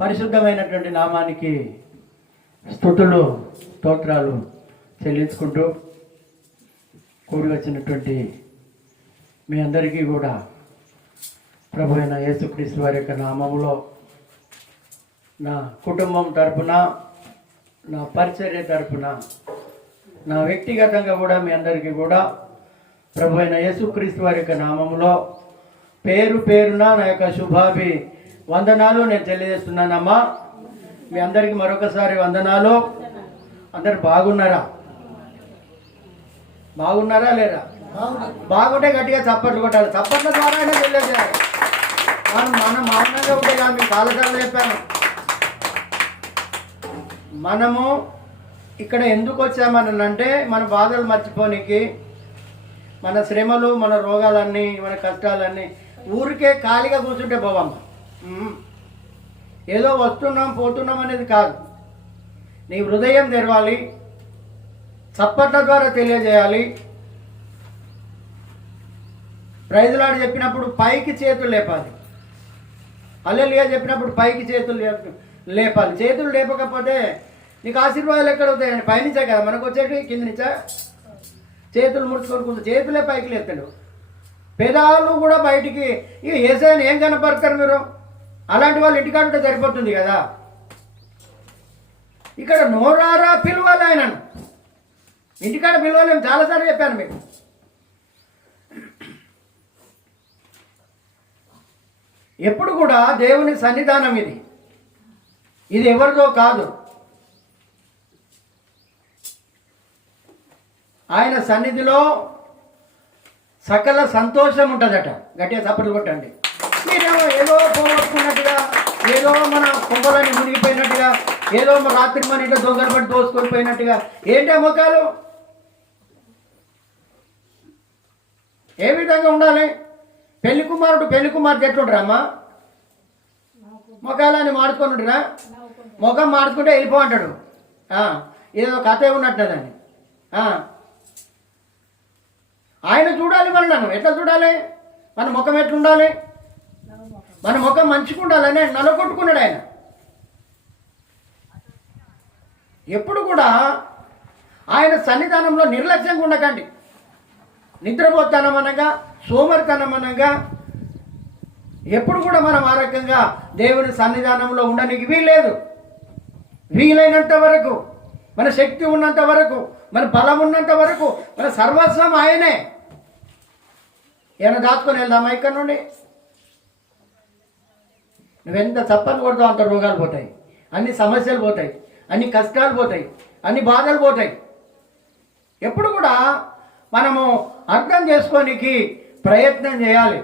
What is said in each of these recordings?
పరిశుద్ధమైనటువంటి నామానికి స్తుతులు స్తోత్రాలు చెల్లించుకుంటూ కూడి వచ్చినటువంటి మీ అందరికీ కూడా ప్రభు అయిన యేసుక్రీస్తు వారి యొక్క నామములో నా కుటుంబం తరపున, నా పరిచర్య తరపున, నా వ్యక్తిగతంగా కూడా మీ అందరికీ కూడా ప్రభు అయిన యేసుక్రీస్తు వారి యొక్క నామములో పేరు పేరున నా యొక్క శుభాభి వందనాలు నేను తెలియజేస్తున్నానమ్మా. మీ అందరికీ మరొకసారి వందనాలు. అందరు బాగున్నారా? బాగున్నారా లేరా? బాగుంటే గట్టిగా చప్పట్లు కొట్టాలి. చప్పట్ల ద్వారా అయినా తెలియజేయాలి. మనం మౌనంగా ఉంటే కదా, మీకు చాలాసార్లు చెప్పాను. మనము ఇక్కడ ఎందుకు వచ్చామనంటే మన బాధలు మర్చిపోనికి, మన శ్రమలు, మన రోగాలన్నీ, మన కష్టాలన్నీ ఊరికే ఖాళీగా కూర్చుంటే పోవమ్మ. ఏదో వస్తున్నాం పోతున్నాం అనేది కాదు. నీ హృదయం తెరవాలి, చప్పట్ల ద్వారా తెలియజేయాలి. ప్రైజులాడు చెప్పినప్పుడు పైకి చేతులు లేపాలి. హల్లెలూయా చెప్పినప్పుడు పైకి చేతులు లేపాలి. చేతులు లేపకపోతే నీకు ఆశీర్వాదాలు ఎక్కడ అవుతాయండి? పైనుంచే కదా మనకు వచ్చేటి, కింద నుంచా? చేతులు ముడుచుకొని చేతులే పైకి లేస్తాడు, పెదాలు కూడా బయటికి. ఇక ఏసైనా ఏం కనపడతారు మీరు? అలాంటి వాళ్ళు ఇంటికాడ ఉంటే సరిపోతుంది కదా. ఇక్కడ నోరారా పిలవాలి ఆయనను. ఇంటికాడ పిలవలేము, చాలాసార్లు చెప్పాను మీకు. ఎప్పుడు కూడా దేవుని సన్నిధానం ఇది ఎవరిదో కాదు. ఆయన సన్నిధిలో సకల సంతోషం ఉంటుందట. గట్టిగా చప్పట్లు కొట్టండి. మీరేమో ఏదో పోగొట్టుకున్నట్టుగా, ఏదో మన కుంభలని మునిగిపోయినట్టుగా, ఏదో రాత్రి మన ఇంట్లో దొంగలు పడి దోసుకొని పోయినట్టుగా ఏంటి మొక్కలు? ఏ విధంగా ఉండాలి? పెళ్లి కుమార్తె ఎట్లుంటారమ్మా? మొఖాలని మార్చుకొని ఉంటారా? ముఖం మార్చుకుంటే వెళ్ళిపో అంటాడు. ఏదో కథ ఉన్నట్టుదని. ఆయన చూడాలి మనల్ని. ఎట్లా చూడాలి? మన ముఖం ఎట్లుండాలి? మన ముఖం మంచిగా ఉండాలని ఆయన నలగొట్టుకున్నాడు. ఆయన ఎప్పుడు కూడా ఆయన సన్నిధానంలో నిర్లక్ష్యంగా ఉండకండి. నిద్రపోతానం అనగా, సోమరితనం అనగా ఎప్పుడు కూడా మనం ఆ రకంగా దేవుని సన్నిధానంలో ఉండడానికి వీల్లేదు. వీలైనంత వరకు, మన శక్తి ఉన్నంత వరకు, మన బలం ఉన్నంత వరకు, మన సర్వస్వం ఆయనే. ఏమైనా దాచుకొని వెళ్దామా ఇక్కడ నుండి? నువ్వెంత చప్పలు కొడతావు అంత రోగాలు పోతాయి, అన్ని సమస్యలు పోతాయి, అన్ని కష్టాలు పోతాయి, అన్ని బాధలు పోతాయి. ఎప్పుడు కూడా మనము అర్థం చేసుకోనికి ప్రయత్నం చేయాలి.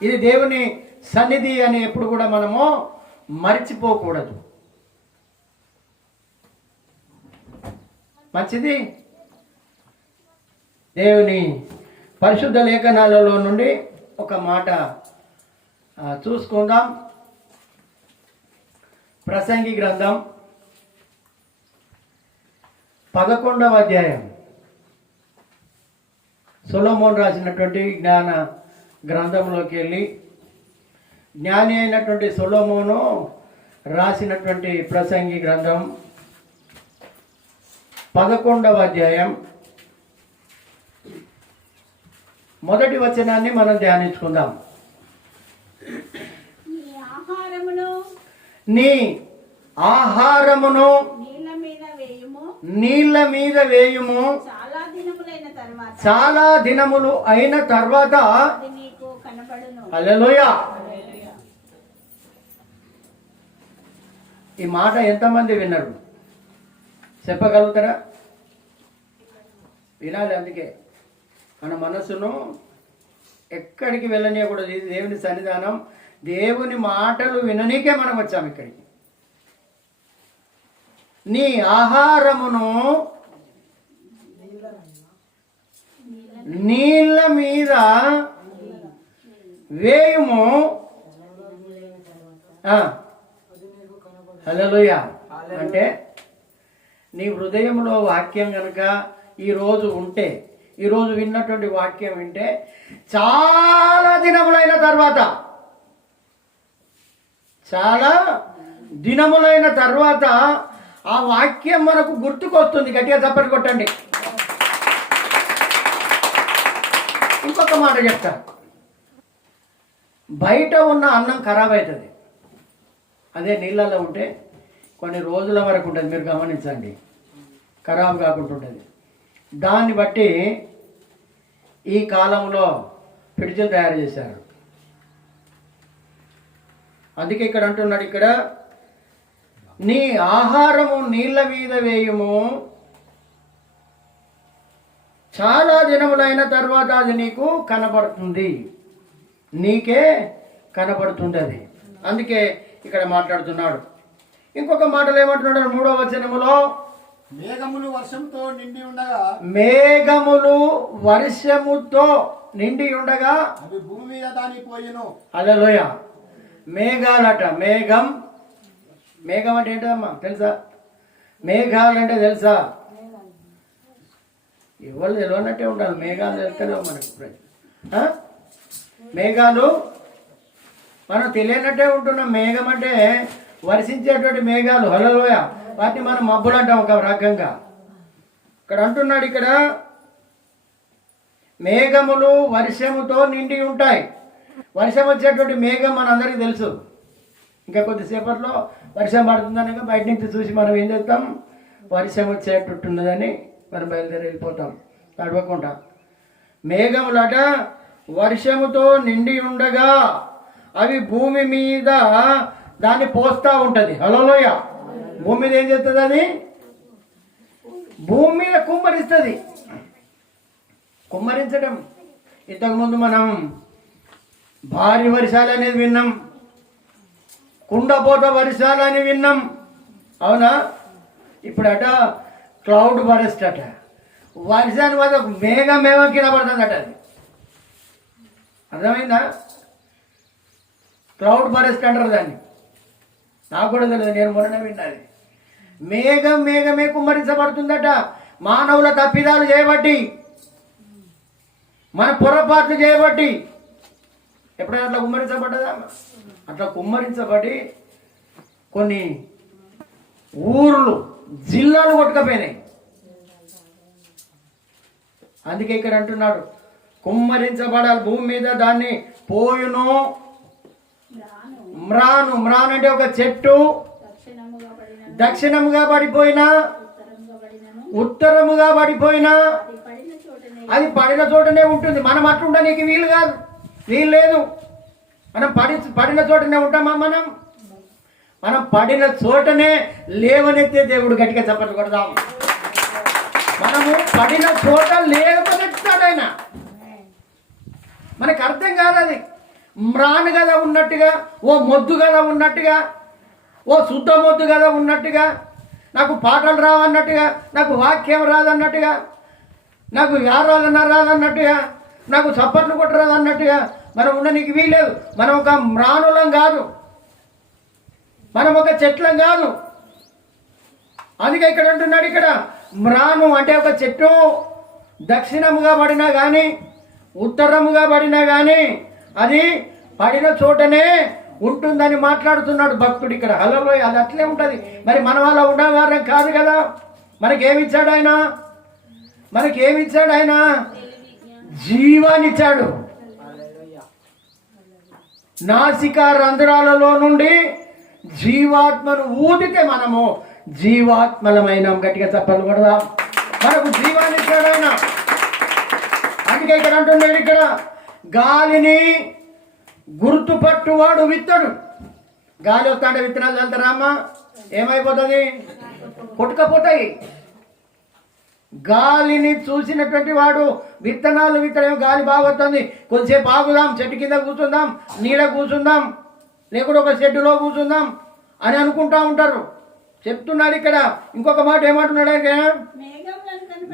ఇది దేవుని సన్నిధి అని ఎప్పుడు కూడా మనము మర్చిపోకూడదు. మంచిది. దేవుని పరిశుద్ధ లేఖనాలలో నుండి ఒక మాట చూసుకుందాం. ప్రసంగి గ్రంథం 11వ అధ్యాయం. సొలొమోను రాసినటువంటి జ్ఞాన గ్రంథంలోకి వెళ్ళి, జ్ఞాని అయినటువంటి సొలొమోను రాసినటువంటి ప్రసంగి గ్రంథం 11వ అధ్యాయం మొదటి వచనాన్ని మనం ధ్యానించుకుందాం. నీ ఆహారమును నీళ్ళ మీద వేయుము, చాలా దినములు అయిన తర్వాత. హల్లెలూయా. ఈ మాట ఎంతమంది విన్నారు? చెప్పగలుగుతారా? వినాలి. అందుకే మన మనసును ఎక్కడికి వెళ్ళనీయకూడదు. ఇది దేవుని సన్నిధానం. దేవుని మాటలు విననీకే మనం వచ్చాం ఇక్కడికి. నీ ఆహారమును నీళ్ళ మీద వేయుము. హల్లెలూయా. అంటే నీ హృదయంలో వాక్యం కనుక ఈరోజు ఉంటే, ఈరోజు విన్నటువంటి వాక్యం వింటే, చాలా దినములైన తర్వాత చాలా దినములైన తర్వాత ఆ వాక్యం మనకు గుర్తుకొస్తుంది. గట్టిగా చప్పట్లు కొట్టండి. ఇంకొక మాట చెప్తా, బయట ఉన్న అన్నం ఖరాబ్ అవుతుంది, అదే నీళ్ళల్లో ఉంటే కొన్ని రోజుల వరకు ఉంటుంది. మీరు గమనించండి, ఖరాబ్ కాకుండా ఉంటుంది. దాన్ని బట్టి ఈ కాలంలో ఫ్రిడ్జ్లు తయారు చేశారు. అందుకే ఇక్కడ అంటున్నాడు, ఇక్కడ నీ ఆహారము నీళ్ళ మీద వేయుము, చాలా దినములైన తర్వాత అది నీకు కనబడుతుంది, నీకే కనబడుతుంది అది. అందుకే ఇక్కడ మాట్లాడుతున్నాడు. ఇంకొక మాటలు ఏమంటున్నాడు 3వ వచనములో, మేఘములు వర్షంతో నిండి ఉండగా, మేఘములు వర్షముతో నిండి ఉండగా అవి భూమి మీద దాని పోయెను. హల్లెలూయా. మేఘాలట, మేఘం అంటే ఏంటమ్మా తెలుసా? మేఘాలు అంటే తెలుసా? ఎవరు తెలియనట్టే ఉండాలి. మేఘాలు తెలుస్తలేవు మనకు. మేఘాలు మనం తెలియనట్టే ఉంటున్నాం. మేఘం అంటే వర్షించేటువంటి మేఘాలు. హల్లెలూయా. వాటిని మనం మబ్బులు అంటాం ఒక రకంగా. ఇక్కడ అంటున్నాడు, ఇక్కడ మేఘములు వర్షముతో నిండి ఉంటాయి. వర్షం వచ్చేటువంటి మేఘం మనందరికీ తెలుసు. ఇంకా కొద్దిసేపట్లో వర్షం పడుతుందనగా బయట నుంచి చూసి మనం ఏం చేస్తాం, వర్షం వచ్చేటట్టున్నదని మనం బయలుదేరి వెళ్ళిపోతాం నడవకుండా. మేఘములట వర్షముతో నిండి ఉండగా అవి భూమి మీద దాన్ని పోస్తూ ఉంటుంది. హల్లెలూయా. భూమి మీద ఏం చేస్తుంది? అది భూమి మీద కుమ్మరిస్తుంది. కుమ్మరించడం, ఇంతకుముందు మనం భారీ వర్షాలు అనేది విన్నాం, కుండపోత వర్షాలు అని విన్నాం, అవునా? ఇప్పుడు అట క్లౌడ్ బరస్ట్ అట, వర్షాన్ని వల్ల మేఘమేమో కింద పడుతుంది అట. అది అర్థమైందా? క్లౌడ్ బరస్ట్ అంటారు దాన్ని. నాకు కూడా తెలియదు, నేను మొన్న విన్నది. మేఘమే కుమ్మరించబడుతుందట. మానవుల తప్పిదాలు చేయబట్టి, మన పొరపాట్లు చేయబట్టి. ఎప్పుడైనా అట్లా కుమ్మరించబడ్డదా? అట్లా కుమ్మరించబడి కొన్ని ఊర్లు, జిల్లాలు కొట్టుకపోయినాయి. అందుకే ఇక్కడ అంటున్నాడు, కుమ్మరించబడాలి భూమి మీద, దాన్ని పోయును. మ్రాను అంటే ఒక చెట్టు దక్షిణముగా పడిపోయినా, ఉత్తరముగా పడిపోయినా అది పడిన చోటనే ఉంటుంది. మనం అట్లుంటా నీకు వీలు కాదు, వీలు లేదు. మనం పడిన చోటనే ఉంటామా? మనం పడిన చోటనే లేవనెత్తే దేవుడు. గట్టిగా చప్పట్లు కొడదాం. మనము పడిన చోట లేవనెత్తాడైనా. మనకు అర్థం కాదు అది. మ్రాను కదా ఉన్నట్టుగా, ఓ మొద్దు కదా ఉన్నట్టుగా, ఓ శుద్ధ మొద్దు కదా ఉన్నట్టుగా, నాకు పాటలు రావన్నట్టుగా, నాకు వాక్యం రాదన్నట్టుగా, నాకు ఆరాధన రాదన్నట్టుగా, నాకు చప్పట్లు కొట్టరాదన్నట్టుగా మనం ఉండడానికి వీలేదు. మనం ఒక మ్రానులం కాదు, మనం ఒక చెట్లం కాదు. అందుకే ఇక్కడ అంటున్నాడు, ఇక్కడ మ్రాను అంటే ఒక చెట్టు దక్షిణముగా పడినా కానీ ఉత్తరముగా పడినా కానీ అది పడిన చోటనే ఉంటుందని మాట్లాడుతున్నాడు భక్తుడు ఇక్కడ. హల్లెలూయా. అది అట్లే ఉంటుంది. మరి మన వాళ్ళ ఉండవారం కాదు కదా. మనకేమిచ్చాడు ఆయన? జీవాన్నిచ్చాడు. నాసికా రంధ్రాలలో నుండి జీవాత్మను ఊదితే మనము జీవాత్మలమైన. గట్టిగా చప్పలు కొడదాం. మనకు జీవాన్ని ఇచ్చాడు ఆయన. అందుకే ఇక్కడ అంటున్నాడు, ఇక్కడ గాలిని గుర్తుపట్టువాడు విత్తడు. గాలి వస్తాంటే విత్తనాలు చల్లుతారా అమ్మా? ఏమైపోతుంది? కొట్టుకపోతాయి. గాలిని చూసినటువంటి వాడు విత్తనాలు విత్తనం, గాలి బాగొస్తుంది, కొద్దిసేపు ఆగుదాం, చెట్టు కింద కూర్చుందాం, నీడ కూర్చుందాం, లేకుంటే ఒక షెడ్డులో కూర్చుందాం అని అనుకుంటా ఉంటారు. చెప్తున్నాడు ఇక్కడ. ఇంకొక మాట ఏమంటున్నాడు అంటే,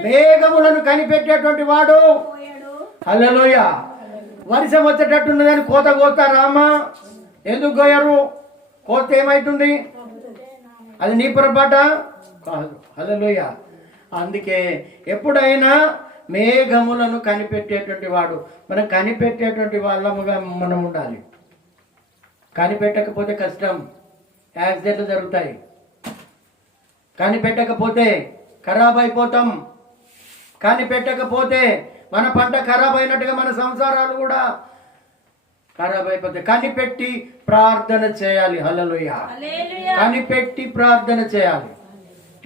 మేఘములను కనిపెట్టేటువంటి వాడు. హల్లెలూయా. వర్షం వచ్చేటట్టున్నదని కోత కోస్తారా అమ్మా? ఎందుకు కోయరు? కోస్తే ఏమవుతుంది? అది నీ పొరపాట కాదు. హల్లెలూయా. అందుకే ఎప్పుడైనా మేఘములను కనిపెట్టేటువంటి వాడు, మనం కనిపెట్టేటువంటి వాళ్ళముగా మనం ఉండాలి. కనిపెట్టకపోతే కష్టం, యాక్సిడెంట్లు జరుగుతాయి. కనిపెట్టకపోతే ఖరాబ్ అయిపోతాం. కనిపెట్టకపోతే మన పంట ఖరాబ్ అయినట్టుగా మన సంసారాలు కూడా ఖరాబ్ అయిపోతాయి. కనిపెట్టి ప్రార్థన చేయాలి. హల్లెలూయా. కనిపెట్టి ప్రార్థన చేయాలి.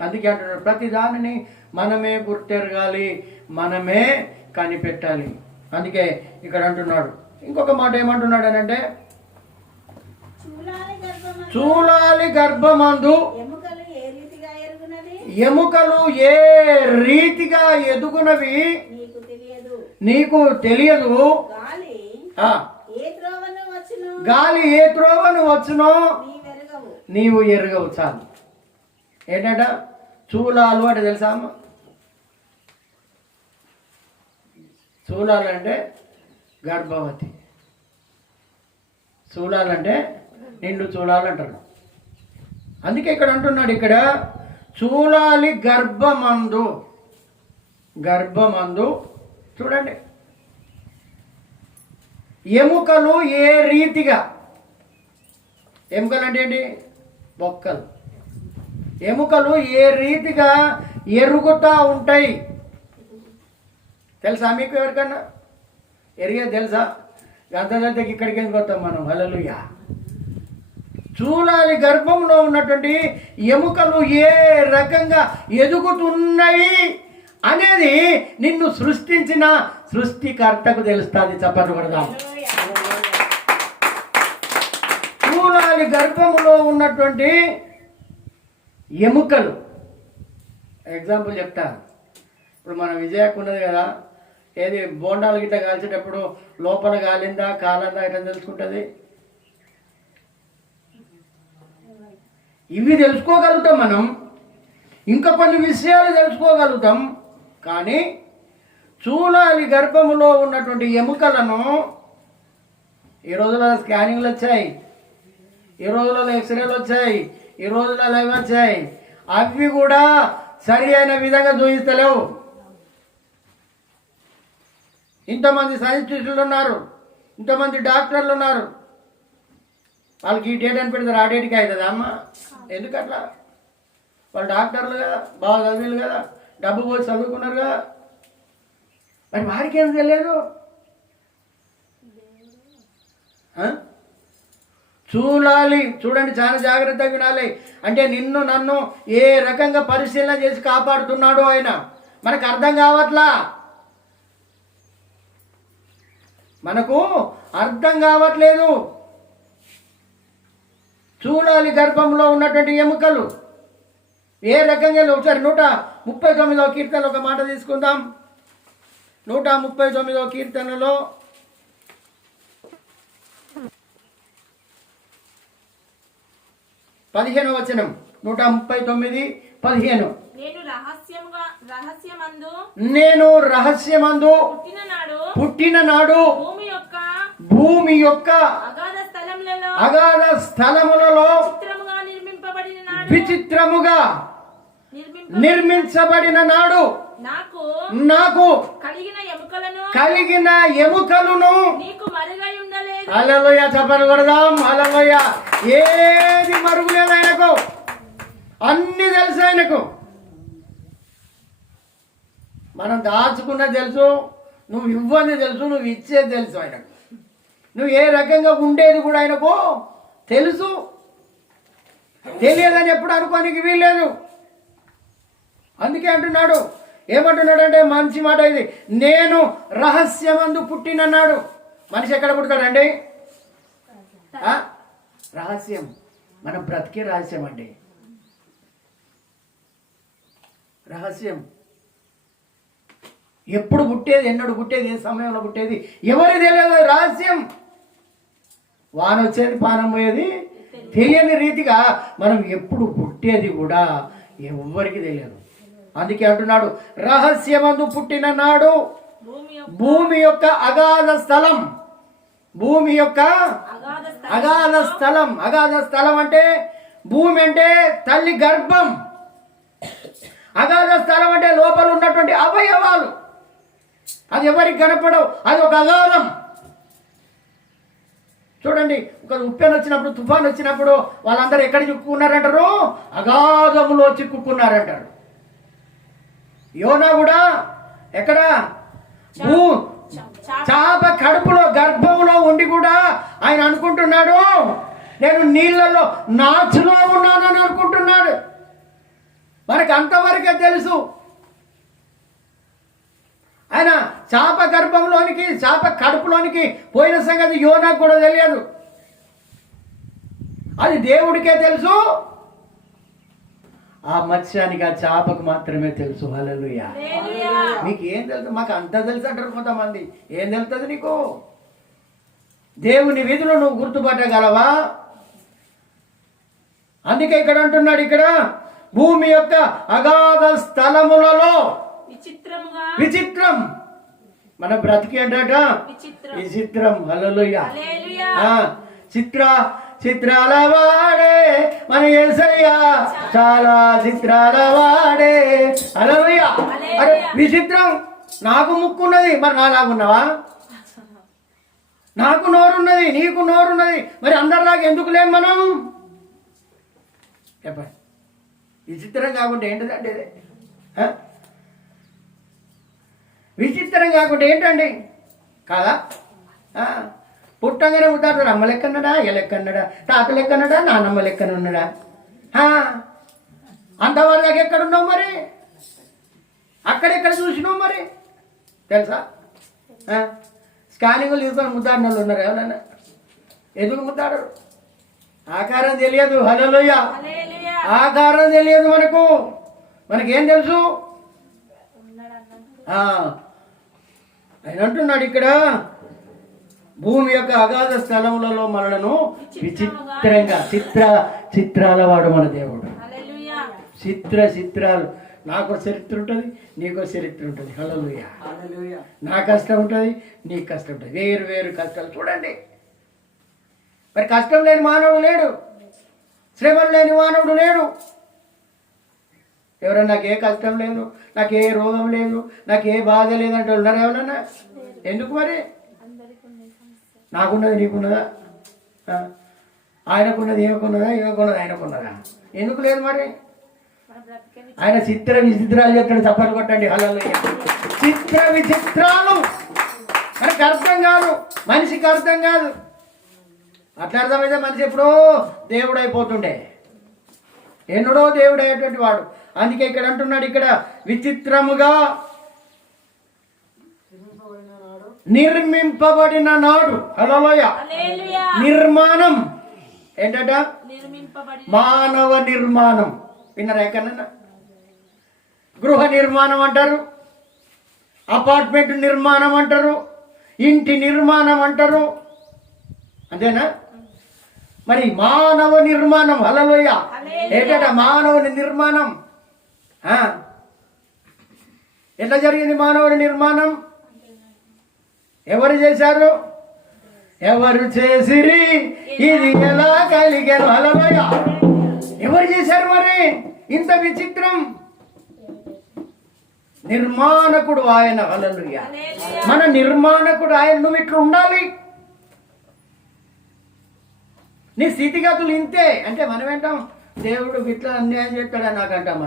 అందుకే అంటున్నారు, ప్రతి దానిని మనమే గుర్తెరగాలి, మనమే కనిపెట్టాలి. అందుకే ఇక్కడ అంటున్నాడు. ఇంకొక మాట ఏమంటున్నాడు అని అంటే, చూలాలి గర్భమందు ఎముకలు ఏ రీతిగా ఎదుగునవి నీకు తెలియదు. గాలి ఏ త్రోవను వచ్చునో నీవు ఎరుగవు. చాలు. ఏంటంట చూలాలు అంటే తెలుసా అమ్మ? చూలాలు అంటే గర్భవతి. చూలాలంటే నిండు చూలాలు అంటారు. అందుకే ఇక్కడ అంటున్నాడు, ఇక్కడ చూలాలి గర్భమందు. గర్భమందు చూడండి, ఎముకలు ఏ రీతిగా. ఎముకలు అంటే ఏంటి? బొక్కలు. ఎముకలు ఏ రీతిగా ఎరుగుతూ ఉంటాయి తెలుసా మీకు? ఎవరికన్నా ఎరిగే తెలుసా? అంత తెలితే ఇక్కడికి ఎందుకు వస్తాం మనం? హల్లెలూయా. చూలాలి గర్భంలో ఉన్నటువంటి ఎముకలు ఏ రకంగా ఎదుగుతున్నాయి అనేది నిన్ను సృష్టించిన సృష్టికర్తకు తెలుస్తుంది. చప్పట్లు కొడదాం. చూలాలి గర్భంలో ఉన్నటువంటి ఎముకలు. ఎగ్జాంపుల్ చెప్తా. ఇప్పుడు మన విజయకు ఉన్నది కదా, ఏది బోండాలు గిట్ట కాల్చేటప్పుడు లోపల కాలిందా కాలందా ఎట్లా తెలుసుకుంటుంది? ఇవి తెలుసుకోగలుగుతాం మనం, ఇంకా కొన్ని విషయాలు తెలుసుకోగలుగుతాం. కానీ చూలాలి గర్భములో ఉన్నటువంటి ఎముకలను ఈ రోజులలో స్కానింగ్లు వచ్చాయి, ఈ రోజులలో ఎక్స్రేలు వచ్చాయి, ఈ రోజులలో అవి వచ్చాయి. అవి కూడా సరి అయిన విధంగా చూపిస్తలేవు. ఇంతమంది సైంటిస్టులు ఉన్నారు, ఇంతమంది డాక్టర్లు ఉన్నారు. వాళ్ళకి ఈ డేట్ అని పెడతారు, ఆ డేట్కి అవుతుందా అమ్మ? ఎందుకట్లా? వాళ్ళు డాక్టర్లు కదా, బాగా చదివారు కదా, డబ్బు పోయి చదువుకున్నారు కదా, మరి వారికి ఏం తెలియదు? చూడాలి. చూడండి, చాలా జాగ్రత్తగా వినాలి. అంటే నిన్ను నన్ను ఏ రకంగా పరిశీలన చేసి కాపాడుతున్నాడో ఆయన మనకు అర్థం కావట్లా. మనకు అర్థం కావట్లేదు. చూడాలి గర్భంలో ఉన్నటువంటి ఎముకలు ఏ రకంగా. ఒకసారి 139వ కీర్తనలో ఒక మాట తీసుకుందాం. 139వ కీర్తనలో 15వ వచనం. 139:15. నేను రహస్యమందు పుట్టిన నాడు భూమి యొక్క అగాధ స్థలములలో విచిత్రముగా నిర్మించబడిన నాడు నాకు కలిగిన ఎముకలను హల్లెలూయా చెప్పని కొడదాం. హల్లెలూయా. ఏది మరుగు లేదు ఆయనకు, అన్ని తెలుసు ఆయనకు. మనం దాచుకున్నది తెలుసు, నువ్వు ఇవ్వని తెలుసు, నువ్వు ఇచ్చేది తెలుసు ఆయనకు. నువ్వు ఏ రకంగా ఉండేది కూడా ఆయనకు తెలుసు. తెలియదని ఎప్పుడు అనుకోనికి వీల్లేదు. అందుకే అంటున్నాడు, ఏమంటున్నాడు అంటే మంచి మాట ఇది, నేను రహస్యమందు పుట్టినన్నాడు. మనిషి ఎక్కడ పుడతాడండి? రహస్యం. మన బ్రతికే రహస్యం అండి. రహస్యం. ఎప్పుడు పుట్టేది, ఎన్నడు పుట్టేది, ఏ సమయంలో పుట్టేది ఎవరికి తెలియదు. రహస్యం. వాన వచ్చేది, పానం పోయేది తెలియని రీతిగా మనం ఎప్పుడు పుట్టేది కూడా ఎవరికి తెలియదు. అందుకే అంటున్నాడు, రహస్యమందు పుట్టిన నాడు భూమి యొక్క అగాధ స్థలం. భూమి యొక్క అగాధ స్థలం. అగాధ స్థలం అంటే భూమి అంటే తల్లి గర్భం. అగాధ స్థలం అంటే లోపల ఉన్నటువంటి అవయవాలు. అది ఎవరికి కనపడవు, అది ఒక అగాధం. చూడండి, ఒక ఉప్పెన వచ్చినప్పుడు, తుఫాన్ వచ్చినప్పుడు వాళ్ళందరూ ఎక్కడ చిక్కుకున్నారంటారు? అగాధములో చిక్కుకున్నారంటారు. యోనా కూడా ఎక్కడ? చాప కడుపులో, గర్భంలో ఉండి కూడా ఆయన అనుకుంటున్నాడు, నేను నీళ్ళలో నాచులో ఉన్నానని అనుకుంటున్నాడు. మనకు అంతవరకే తెలుసు. ఆయన చాప గర్భంలోనికి, చాప కడుపులోనికి పోయిన సంగతి యోనాకు కూడా తెలియదు. అది దేవుడికే తెలుసు. ఆ మత్స్యానికి, ఆ చాపకు మాత్రమే తెలుసు. హల్లెలూయా. మీకు ఏం తెలుసు? మాకు అంత తెలుసు అంటారు కొంతమంది. ఏం తెలుస్తుంది నీకు? దేవుని విధులు నువ్వు గుర్తుపట్టగలవా? అందుకే ఇక్కడ అంటున్నాడు, ఇక్కడ భూమి యొక్క అగాధ స్థలములలో విచిత్రం. మన బ్రతికి అంటట విచిత్రం. హల్లెలూయా. చిత్రాల వాడే మన యేసయ్య, చాలా చిత్రాల వాడే. హల్లెలూయా. అరే విచిత్రం. నాకు ముక్కున్నది, మరి నాలాగున్నావా? నాకు నోరున్నది, నీకు నోరున్నది, మరి అందరిలాగా ఎందుకు లేం మనం? చెప్పండి. విచిత్రం కాకుండా ఏంటిదండి ఇది? విచిత్రం కాకుండా ఏంటండి? కాదా? పుట్టంగానే ఉదాహరణ అమ్మ లెక్కన్నాడా, ఏ లెక్కన్నాడా, తాత లెక్కన్నాడా, నాన్నమ్మ లెక్కనున్నాడా? అంతవరకు ఎక్కడున్నావు మరి? అక్కడెక్కడ చూసినావు మరి? తెలుసా? స్కానింగ్లు తీసుకొని ముద్దాడిన వాళ్ళు ఉన్నారు ఎవరన్నా? ఎందుకు ముద్దాడరు? ఆకారం తెలియదు. హల్లెలూయా. ఆకారం తెలియదు మనకు. మనకేం తెలుసు? ఆయన అంటున్నాడు ఇక్కడ, భూమి యొక్క అగాధ స్థలములలో మనలను విచిత్రంగా, చిత్రాల వాడు మన దేవుడు. చిత్రాలు. నాకు చరిత్ర ఉంటుంది, నీకో చరిత్ర ఉంటుంది. హల్లెలూయా. నా కష్టం ఉంటుంది, నీకు కష్టం ఉంటుంది. వేరు వేరు కష్టాలు. చూడండి, మరి కష్టం లేని మానవుడు లేడు, శ్రమలు లేని మానవుడు లేడు. ఎవరన్నా నాకు ఏ కష్టం లేదు, నాకు ఏ రోగం లేదు, నాకు ఏ బాధ లేదంటే ఉన్నారు ఎవరన్నా? ఎందుకు మరి? నాకున్నది నీకున్నదా? ఆయనకున్నది ఈమెకున్నదా? ఈమెకున్నది ఆయనకున్నదా? ఎందుకు లేదు మరి? ఆయన చిత్ర విచిత్రాలు చెప్తాడు. చప్పట్లు కొట్టండి. హల్లెలూయా. చిత్ర విచిత్రాలు మనకు అర్థం కాదు, మనిషికి అర్థం కాదు. అట్లా అర్థమైతే మనిషి ఎప్పుడో దేవుడు అయిపోతుండే, ఎన్నడో దేవుడు అయ్యేటువంటి వాడు. అందుకే ఇక్కడ అంటున్నాడు, ఇక్కడ విచిత్రముగా నిర్మింపబడిన నాడు. హల్లెలూయా. నిర్మాణం ఏంటట? మానవ నిర్మాణం. విన్నారా ఎక్కడన్నా? గృహ నిర్మాణం అంటారు, అపార్ట్మెంట్ నిర్మాణం అంటారు, ఇంటి నిర్మాణం అంటారు. అంతేనా? మరి మానవ నిర్మాణం. హల్లెలూయా. ఏంటట మానవుని నిర్మాణం? ఎట్లా జరిగింది మానవుని నిర్మాణం? ఎవరు చేశారు? ఎవరు చేసిరి? ఇది ఎలా కలిగాను? హల్లెలూయా. ఎవరు చేశారు మరి ఇంత విచిత్రం? నిర్మాణకుడు ఆయన. హల్లెలూయా. మన నిర్మాణకుడు ఆయన. నువ్వు ఇట్లా ఉండాలి, నీ స్థితిగతులు ఇంతే అంటే మనం ఏంటాం? దేవుడు ఇట్లా అన్యాయం చేస్తాడని నాకంటాం.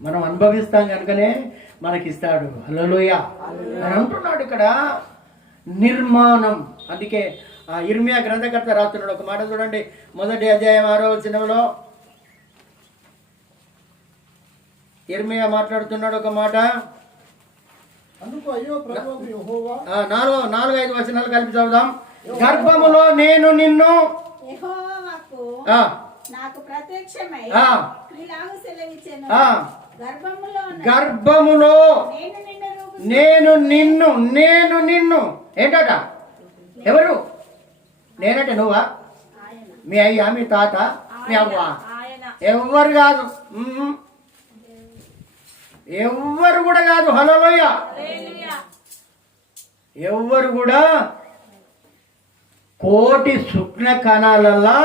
మనం అనుభవిస్తాం కనుకనే మనకిస్తాడు. హల్లెలూయా అని అంటున్నాడు ఇక్కడ. నిర్మాణం. అందుకే ఇర్మియా గ్రంథకర్త రాస్తున్నాడు ఒక మాట చూడండి. 1వ అధ్యాయం 6వ వచనంలో ఇర్మియా మాట్లాడుతున్నాడు ఒక మాట. 4-5 వచనాలు కలిపి చదువుదాం. గర్భములో నేను నిన్ను గర్భములో నేను నిన్ను ఏంటట? ఎవరు? నేనంటే నువ్వా? మీ అయ్యా, మీ తాత, మీ అవ్వ? ఎవ్వరు కాదు, ఎవ్వరు కూడా కాదు. హల్లెలూయా. ఎవ్వరు కూడా కోటి శుక్ల కణాలలో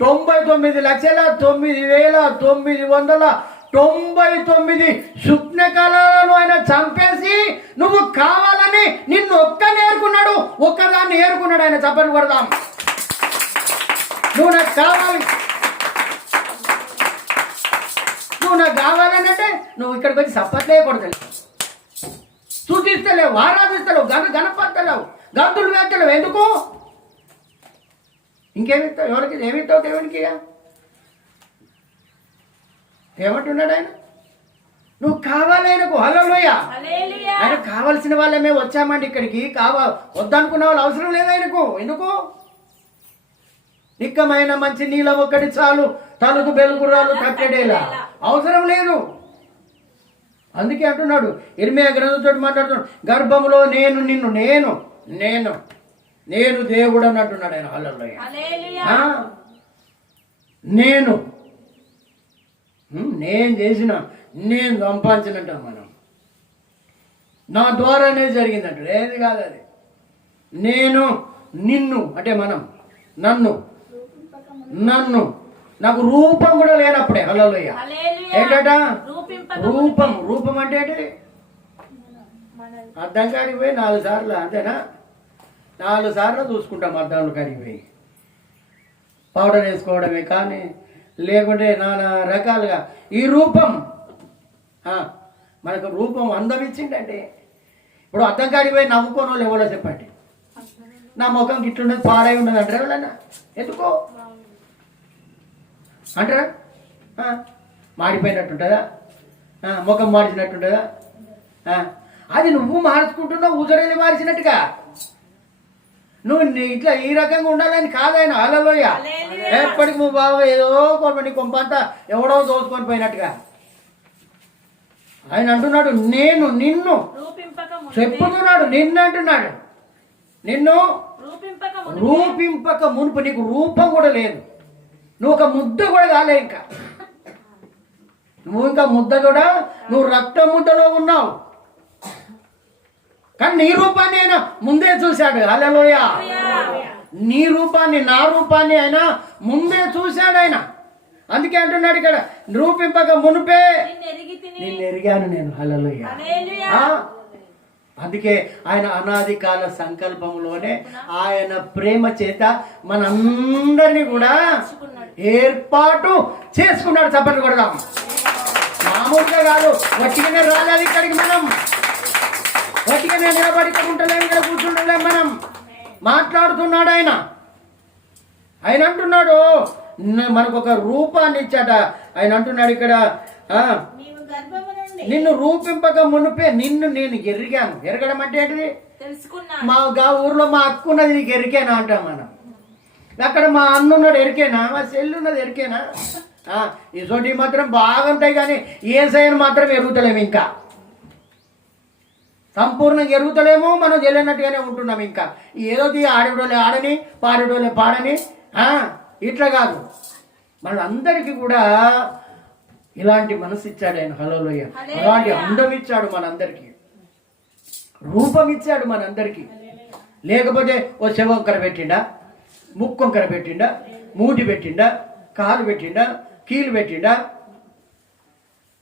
99,09,999 99 శుక్నకళలను ఆయన చంపేసి నువ్వు కావాలని నిన్ను ఏరుకున్నాడు, ఒక్కదాన్ని ఏరుకున్నాడు ఆయన. చప్పట్లు కొడదాం. నువ్వు నాకు కావాలి, నువ్వు నాకు కావాలని అంటే నువ్వు ఇక్కడికి వచ్చి చప్పట్లే కొడతలేవు, స్తుతిస్తలేవు, ఆరాధిస్తలేవు, గణపడతలేవు, గంతులు వేస్తలేవు. ఎందుకు? ఇంకేమిస్తావు? ఎవరికి ఏమిస్తావు? దేవునికి ఏమంటున్నాడు ఆయన? నువ్వు కావాలి ఆయనకు. హల్లెలూయా. ఆయన కావలసిన వాళ్ళమే వచ్చామండి ఇక్కడికి. వద్దనుకున్న వాళ్ళు అవసరం లేదు ఆయనకు. ఎందుకు? నిక్కమైన మంచి నీళ్ళ ఒక్కటి చాలు, తలుకు బెలుగురాలు తట్టడేలా. అవసరం లేదు. అందుకే అంటున్నాడు, ఇర్మియా గ్రంథంతో మాట్లాడుతున్నాడు, గర్భంలో నేను నిన్ను నేను దేవుడు అని అంటున్నాడు ఆయన. హల్లెలూయా. నేను చేసిన, నేను సంపాదించినట్టు మనం, నా ద్వారానే జరిగిందంట. ఏది కాదు అది. నేను నిన్ను అంటే మనం, నన్ను నాకు రూపం కూడా లేనప్పుడే. హల్లెలూయా. ఏంటట రూపం అంటే ఏంటి? అద్దం కాడికి పోయి 4 సార్లు, అంతేనా? 4 సార్లు చూసుకుంటాం అద్దాలు కాడికి పోయి. పౌడర్ వేసుకోవడమే కానీ, లేకుంటే నానా రకాలుగా ఈ రూపం మనకు రూపం అందం ఇచ్చిందంటే. ఇప్పుడు అద్దం కాడికి పోయి నవ్వుకోని వాళ్ళు ఎవరో చెప్పండి, నా ముఖం గిట్లుండదు, పాడై ఉండదు అంటారా ఎవరన్నా? ఎందుకో అంటారా? మాడిపోయినట్టుంటుందా? ముఖం మార్చినట్టుంటుందా? అది నువ్వు మార్చుకుంటున్నావు, ఊసరేళ్ళు మార్చినట్టుగా. నువ్వు ఇట్లా ఈ రకంగా ఉండాలని కాదాయన. హల్లెలూయా. ఎప్పటికి నువ్వు బాబా ఏదో నీ కొంపంతా ఎవడో దోచుకొని పోయినట్టుగా ఆయన అంటున్నాడు, నేను నిన్ను చెప్పుతున్నాడు. నిన్ను అంటున్నాడు, నిన్ను రూపింపక మునుపు నీకు రూపం కూడా లేదు. నువ్వు ఒక ముద్ద కూడా కాలే. నువ్వు ఇంకా ముద్ద కూడా, నువ్వు రక్త ముద్దలో ఉన్నావు. కానీ నీ రూపాన్ని ఆయన ముందే చూశాడు. హల్లెలూయా. నీ రూపాన్ని, నా రూపాన్ని ఆయన ముందే చూశాడు ఆయన. అందుకే అంటున్నాడు ఇక్కడ, రూపింపక మునుపే నిన్ను ఎరిగాను నేను. హల్లెలూయా. అందుకే ఆయన అనాది కాల సంకల్పంలోనే ఆయన ప్రేమ చేత మనందరినీ కూడా ఏర్పాటు చేసుకున్నాడు. చప్పట్లు కొడదాం. మామూలుగా కాదు, వట్టిగానే రాలేదు ఇక్కడికి. మనం వట్టిగానే నిలబడి ఉంటలేము, ఇక్కడ కూర్చుంటలేము. మనం మాట్లాడుతున్నాడు ఆయన. ఆయన అంటున్నాడు, మనకు ఒక రూపాన్ని ఇచ్చాట. ఆయన అంటున్నాడు ఇక్కడ, నిన్ను రూపింపక మునిపే నిన్ను నేను ఎరిగాను. ఎరగడం అంటే ఏంటిది? మా ఊర్లో మా అక్క ఉన్నది, నీకు ఎరికేనా అంటాం మనం. అక్కడ మా అన్న ఉన్నాడు, ఎరికేనా? మా చెల్లి ఉన్నది, ఎరికేనా? ఇసోటి మాత్రం బాగుంటాయి, కానీ ఏసైని మాత్రం ఎరుగుతలేము. ఇంకా సంపూర్ణంగా ఎరుగుతలేము. మనం తెలియనట్టుగానే ఉంటున్నాం. ఇంకా ఏదో ఆడేటోళ్ళే ఆడని, పాడేటోళ్ళే పాడని, ఇట్లా కాదు. మనందరికీ కూడా ఇలాంటి మనసు ఇచ్చాడు ఆయన. హల్లెలూయా. అలాంటి అందం ఇచ్చాడు మనందరికీ, రూపం ఇచ్చాడు మనందరికీ. లేకపోతే ఓ చెవంకర పెట్టిండా, ముక్కొంకర పెట్టిండా, మూతి పెట్టిండా, కాలు పెట్టిండా, కీలు పెట్టిండా?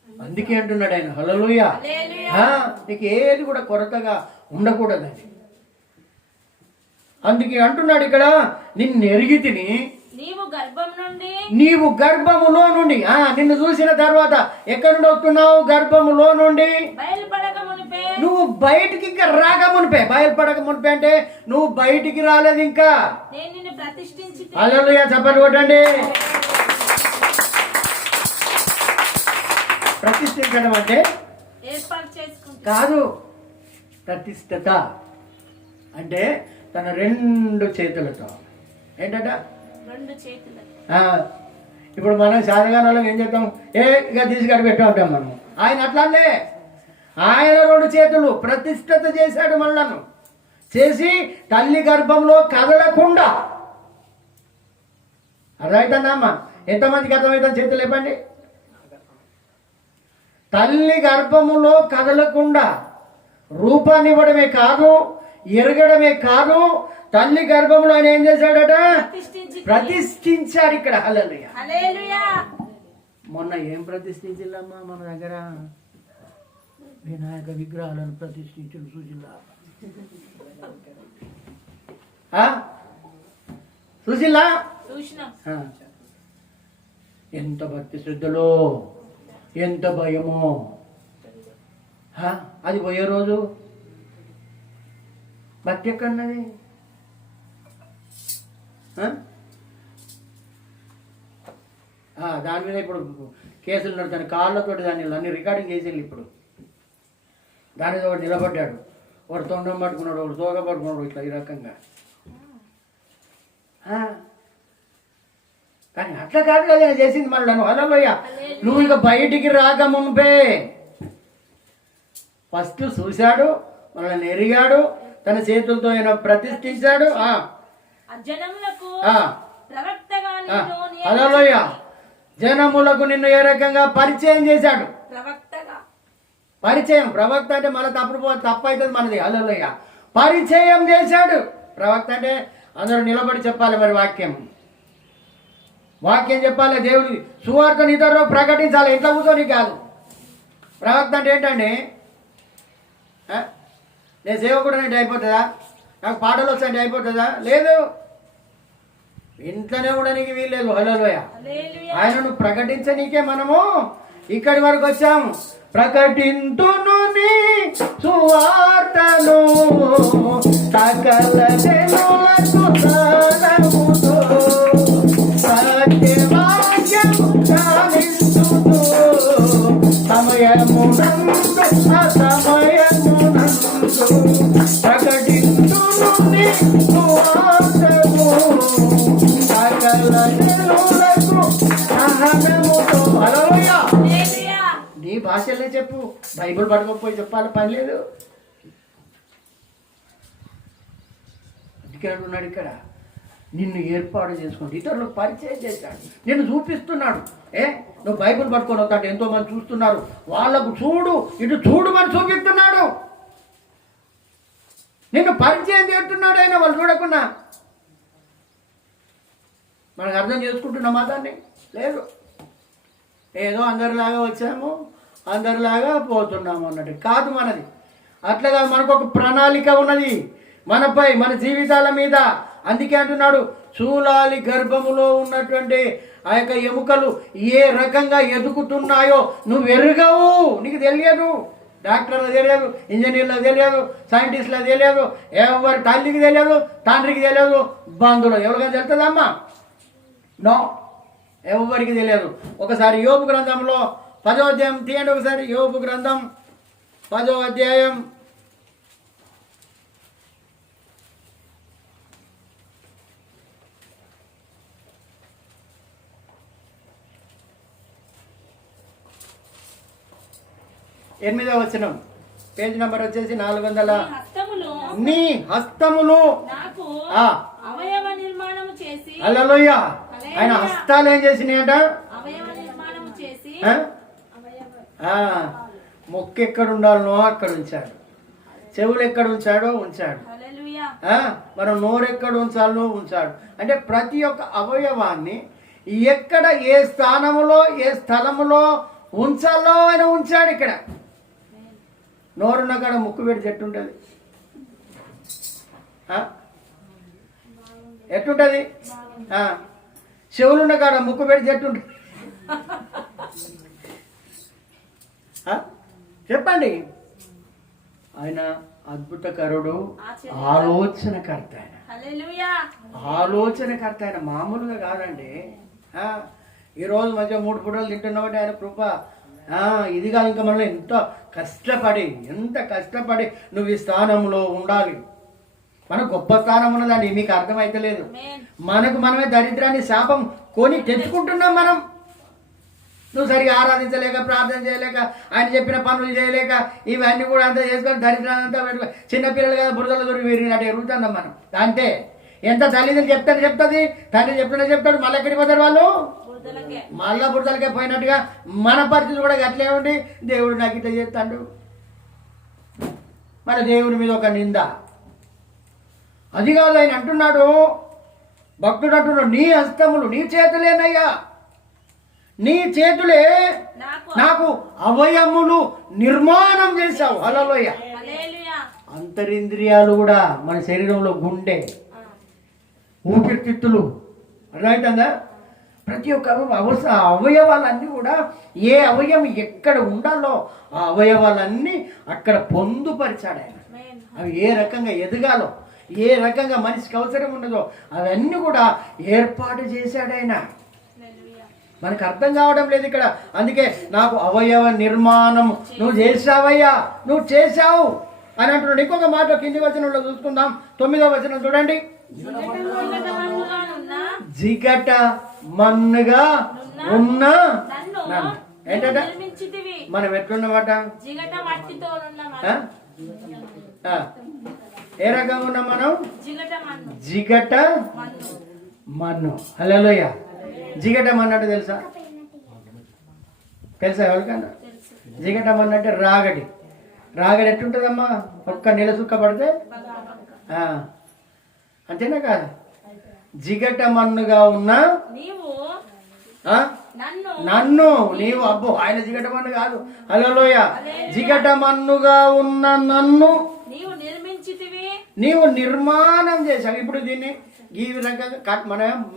అందుకే అంటున్నాడు ఆయన. హల్లెలూయా. నీకు ఏది కూడా కొరతగా ఉండకూడదని. అందుకే అంటున్నాడు ఇక్కడ, నిన్ను ఎరిగి తిని, నీవు గర్భములో నుండి. నిన్ను చూసిన తర్వాత ఎక్కడి నుండి వస్తున్నావు? గర్భములో నుండి. నువ్వు బయటికి ఇంకా రాకమునిపే. బయలుపడక మునిపే అంటే నువ్వు బయటికి రాలేదు ఇంకా. హల్లెలూయా. చప్పట్లు కొట్టండి. ప్రతిష్ఠించడం అంటే కాదు. ప్రతిష్ఠత అంటే తన 2 చేతులతో. ఏంటట? 2 చేతులు. ఇప్పుడు మనం సాధారణ ఏం చేద్దాం? ఇక తీసుకొని పెట్టా ఉంటాం మనం. ఆయన అట్లానే ఆయన 2 చేతులు ప్రతిష్ఠత చేశాడు మనలను. చేసి తల్లి గర్భంలో కదలకుండా. అర్థమవుతుందమ్మా? ఎంతమందికి అర్థమవుతుంది? చేతులు ఇవ్వండి. తల్లి గర్భములో కదలకుండా రూపాన్ని ఇవ్వడమే కాదు, ఎరగడమే కాదు, తల్లి గర్భంలో ఆయన ఏం చేశాడట? ప్రతిష్ఠించాడు ఇక్కడ. హల్లెలూయా. మొన్న ఏం ప్రతిష్ఠించిల్లమ్మా మన దగ్గర? వినాయక విగ్రహాలను ప్రతిష్ఠించిన సుశీలా సుశీలా ఎంత భక్తి శ్రద్ధలో, ఎంత భయమో. అది పోయే రోజు భక్తి ఎక్కడున్నది? దాని మీద ఇప్పుడు కేసులు నడుతాను, కాళ్ళతో దాన్ని అన్ని రికార్డింగ్ చేసేళ్ళు. ఇప్పుడు దాని మీద ఒకటి నిలబడ్డాడు, ఒకడు తొండం పట్టుకున్నాడు, ఒకడు తోక పట్టుకున్నాడు, ఇట్లా ఈ రకంగా. కానీ అట్లా కాదు కదా నేను చేసింది. మళ్ళీ నన్ను హలోయ నువ్వు ఇక బయటికి రాక మునిపే ఫస్ట్ చూశాడు, మనల్ని ఎరిగాడు, తన చేతులతో ఆయన ప్రతిష్ఠించాడు. హలోయ జనములకు నిన్ను ఏ రకంగా పరిచయం చేశాడు. పరిచయం, ప్రవక్త అంటే మళ్ళీ తప్పు అవుతుంది మనది. హలోయ పరిచయం చేశాడు. ప్రవక్త అంటే అందరూ నిలబడి చెప్పాలి మరి వాక్యం చెప్పాలి, దేవుడి సువార్తను ఇతరులు ప్రకటించాలి, ఇంట్లో కూర్చొని కాదు. ప్రవక్త అంటే ఏంటండి? నేను సేవకుడు అంటే అయిపోతుందా? నాకు పాటలు వస్తాయంటే అయిపోతుందా? లేదు, ఇంట్లోనే కూడా నీకు వీల్లేదు. హలోయ ఆయనను ప్రకటించనీకే మనము ఇక్కడి వరకు వచ్చాము. ప్రకటింతును నీ సువార్తను సకల జనులకు దానముతో సత్యవాక్యము గావించును సమయమునందు అసమయమునందు ప్రకటింతును నీ సువార్తను సకల జనులకు సహనముతో. హల్లెలూయా. నీ భాషలే చెప్పు, బైబిల్ పట్టుకోకపోయి చెప్పాలి పని లేదు. అందుకే ఉన్నాడు ఇక్కడ, నిన్ను ఏర్పాటు చేసుకుంటూ ఇతరులకు పరిచయం చేశాడు, నిన్ను చూపిస్తున్నాడు. నువ్వు బైబిల్ పట్టుకొని వస్తాడు, ఎంతో మంది చూస్తున్నారు, వాళ్ళకు చూడు ఇటు చూడమని చూపిస్తున్నాడు. నిన్ను పరిచయం చేస్తున్నాడు ఆయన, వాళ్ళు చూడకుండా. మనకు అర్థం చేసుకుంటున్నామా దాన్ని? లేదు, ఏదో అందరిలాగా వచ్చాము, అందరిలాగా పోతున్నాము అన్నట్టు కాదు మనది. అట్లాగా మనకు ఒక ప్రణాళిక ఉన్నది మనపై, మన జీవితాల మీద. అందుకే అంటున్నాడు, చూలాలి గర్భములో ఉన్నటువంటి ఆ యొక్క ఎముకలు ఏ రకంగా ఎదుగుతున్నాయో నువ్వు ఎరుగవు, నీకు తెలియదు. డాక్టర్లకు తెలియదు, ఇంజనీర్లకు తెలియదు, సైంటిస్టులకు తెలియదు, ఎవరి తల్లికి తెలియదు, తండ్రికి తెలియదు, బంధువులు ఎవరికైనా తెలుస్తుందమ్మా? నో, ఎవరికి తెలియదు. ఒకసారి యోబు గ్రంథంలో 10వ అధ్యాయం తీయండి. ఒకసారి యోబు గ్రంథం 10వ అధ్యాయం 8వ వచనం, పేజ్ నెంబర్ వచ్చేసి 400. నీ హస్తములు హల్లెలూయా. ఆయన హస్తాలు ఏం చేసినాయట? మొక్కు ఎక్కడ ఉండాలనో అక్కడ ఉంచాడు, చెవులు ఎక్కడ ఉంచాడో ఉంచాడు, మనం నోరు ఎక్కడ ఉంచాలనో ఉంచాడు. అంటే ప్రతి ఒక్క అవయవాన్ని ఎక్కడ ఏ స్థానములో ఏ స్థలములో ఉంచాలో ఆయన ఉంచాడు. ఇక్కడ నోరున్న కాడ ముక్కు పెట్టి చెట్టు ఉంటుంది, ఎట్టుంటుంది? చెవులున్న కాడ ముక్కు పెట్టి చెట్టు ఉంటుంది. చెప్పండి. ఆయన అద్భుతకరుడు, ఆలోచనకర్త. ఆలోచనకర్త ఆయన మామూలుగా కాదండి. ఈరోజు మంచిగా 3 పూటలు తింటున్నామంటే ఆయన కృప. ఇది కాదు, ఇంకా మనలో ఎంత కష్టపడి నువ్వు ఈ స్థానంలో ఉండాలి. మనకు గొప్ప స్థానం ఉన్నదండి, మీకు అర్థమైతలేదు. మనకు మనమే దరిద్రాన్ని శాపం కొని తెచ్చుకుంటున్నాం మనం. నువ్వు సరిగా ఆరాధించలేక, ప్రార్థన చేయలేక, ఆయన చెప్పిన పనులు చేయలేక, ఇవన్నీ కూడా అంతా చేసుకొని దరిద్రాన్ని అంతా పెట్టుకో. చిన్నపిల్లలు కదా బురదలు దొరికి విరిగినట్టు ఎరుగుతున్నాం మనం. అంతే. ఎంత తల్లిదండ్రులు చెప్తుంది, తండ్రి చెప్తాడు, మళ్ళీ ఎక్కడికి పోతారు వాళ్ళు? మళ్ళా బురదలకే పోయినట్టుగా మన పరిస్థితి కూడా అట్లే ఉండి, దేవుడు నాకు ఇట్లా చేస్తాడు, మళ్ళీ దేవుడి మీద ఒక నింద. అది కాదు, ఆయన అంటున్నాడు, భక్తుడు అంటున్నాడు, నీ హస్తములు, నీ చేతులేనయ్యా, నీ చేతులే నాకు నాకు అవయములు నిర్మాణం చేశావు. హల్లెలూయా. హల్లెలూయా. అంతరింద్రియాలు కూడా మన శరీరంలో గుండె, ఊపిరితిత్తులు, అర్థమవుతుందా? ప్రతి ఒక్క అవయవాలన్నీ కూడా ఏ అవయవం ఎక్కడ ఉండాలో ఆ అవయవాలన్నీ అక్కడ పొందుపరిచాడు ఆయన. ఆమేన్. అవి ఏ రకంగా ఎదగాలో, ఏ రకంగా మనిషికి అవసరం ఉన్నదో అవన్నీ కూడా ఏర్పాటు చేశాడు ఆయన. హల్లెలూయా. మనకు అర్థం కావడం లేదు ఇక్కడ. అందుకే నాకు అవయవ నిర్మాణం నువ్వు చేశావయ్యా, నువ్వు చేశావు అని అంటున్నాడు. ఇంకొక మాట కింది వచనంలో చూసుకుందాం. 9వ వచనం చూడండి. జిగట మన్నుగా ఉన్న నన్ను. ఏంటంటే నిర్మించితివి. మనం ఎట్లున్నమాట? జిగట మట్టితో ఆ? ఆ. ఏ రకంగా ఉన్నాం మనం? జిగట మన్ను. జిగట మన్ను. మన్ను. హల్లెలూయా. జిగట మన్ను అంటే తెలుసా? తెలుసా ఎవరికన్నా? తెలుసు. జిగట మన్ను అంటే రాగడి. రాగడి ఎట్లుంటుందమ్మా? ఒక్క నెల సుక్క పడితే ఆ. అంతేనా కాదు? జిగట మన్నుగా ఉన్న నీవు ఆ? నన్ను నన్ను నీవు, అబ్బో ఆయన జిగట మన్ను కాదు. హల్లెలూయా. జిగట మన్నుగా ఉన్న నన్ను నీవు నిర్మించితివి. నీవు నిర్మాణం చేశావు. ఇప్పుడు దీన్ని ఈ రకంగా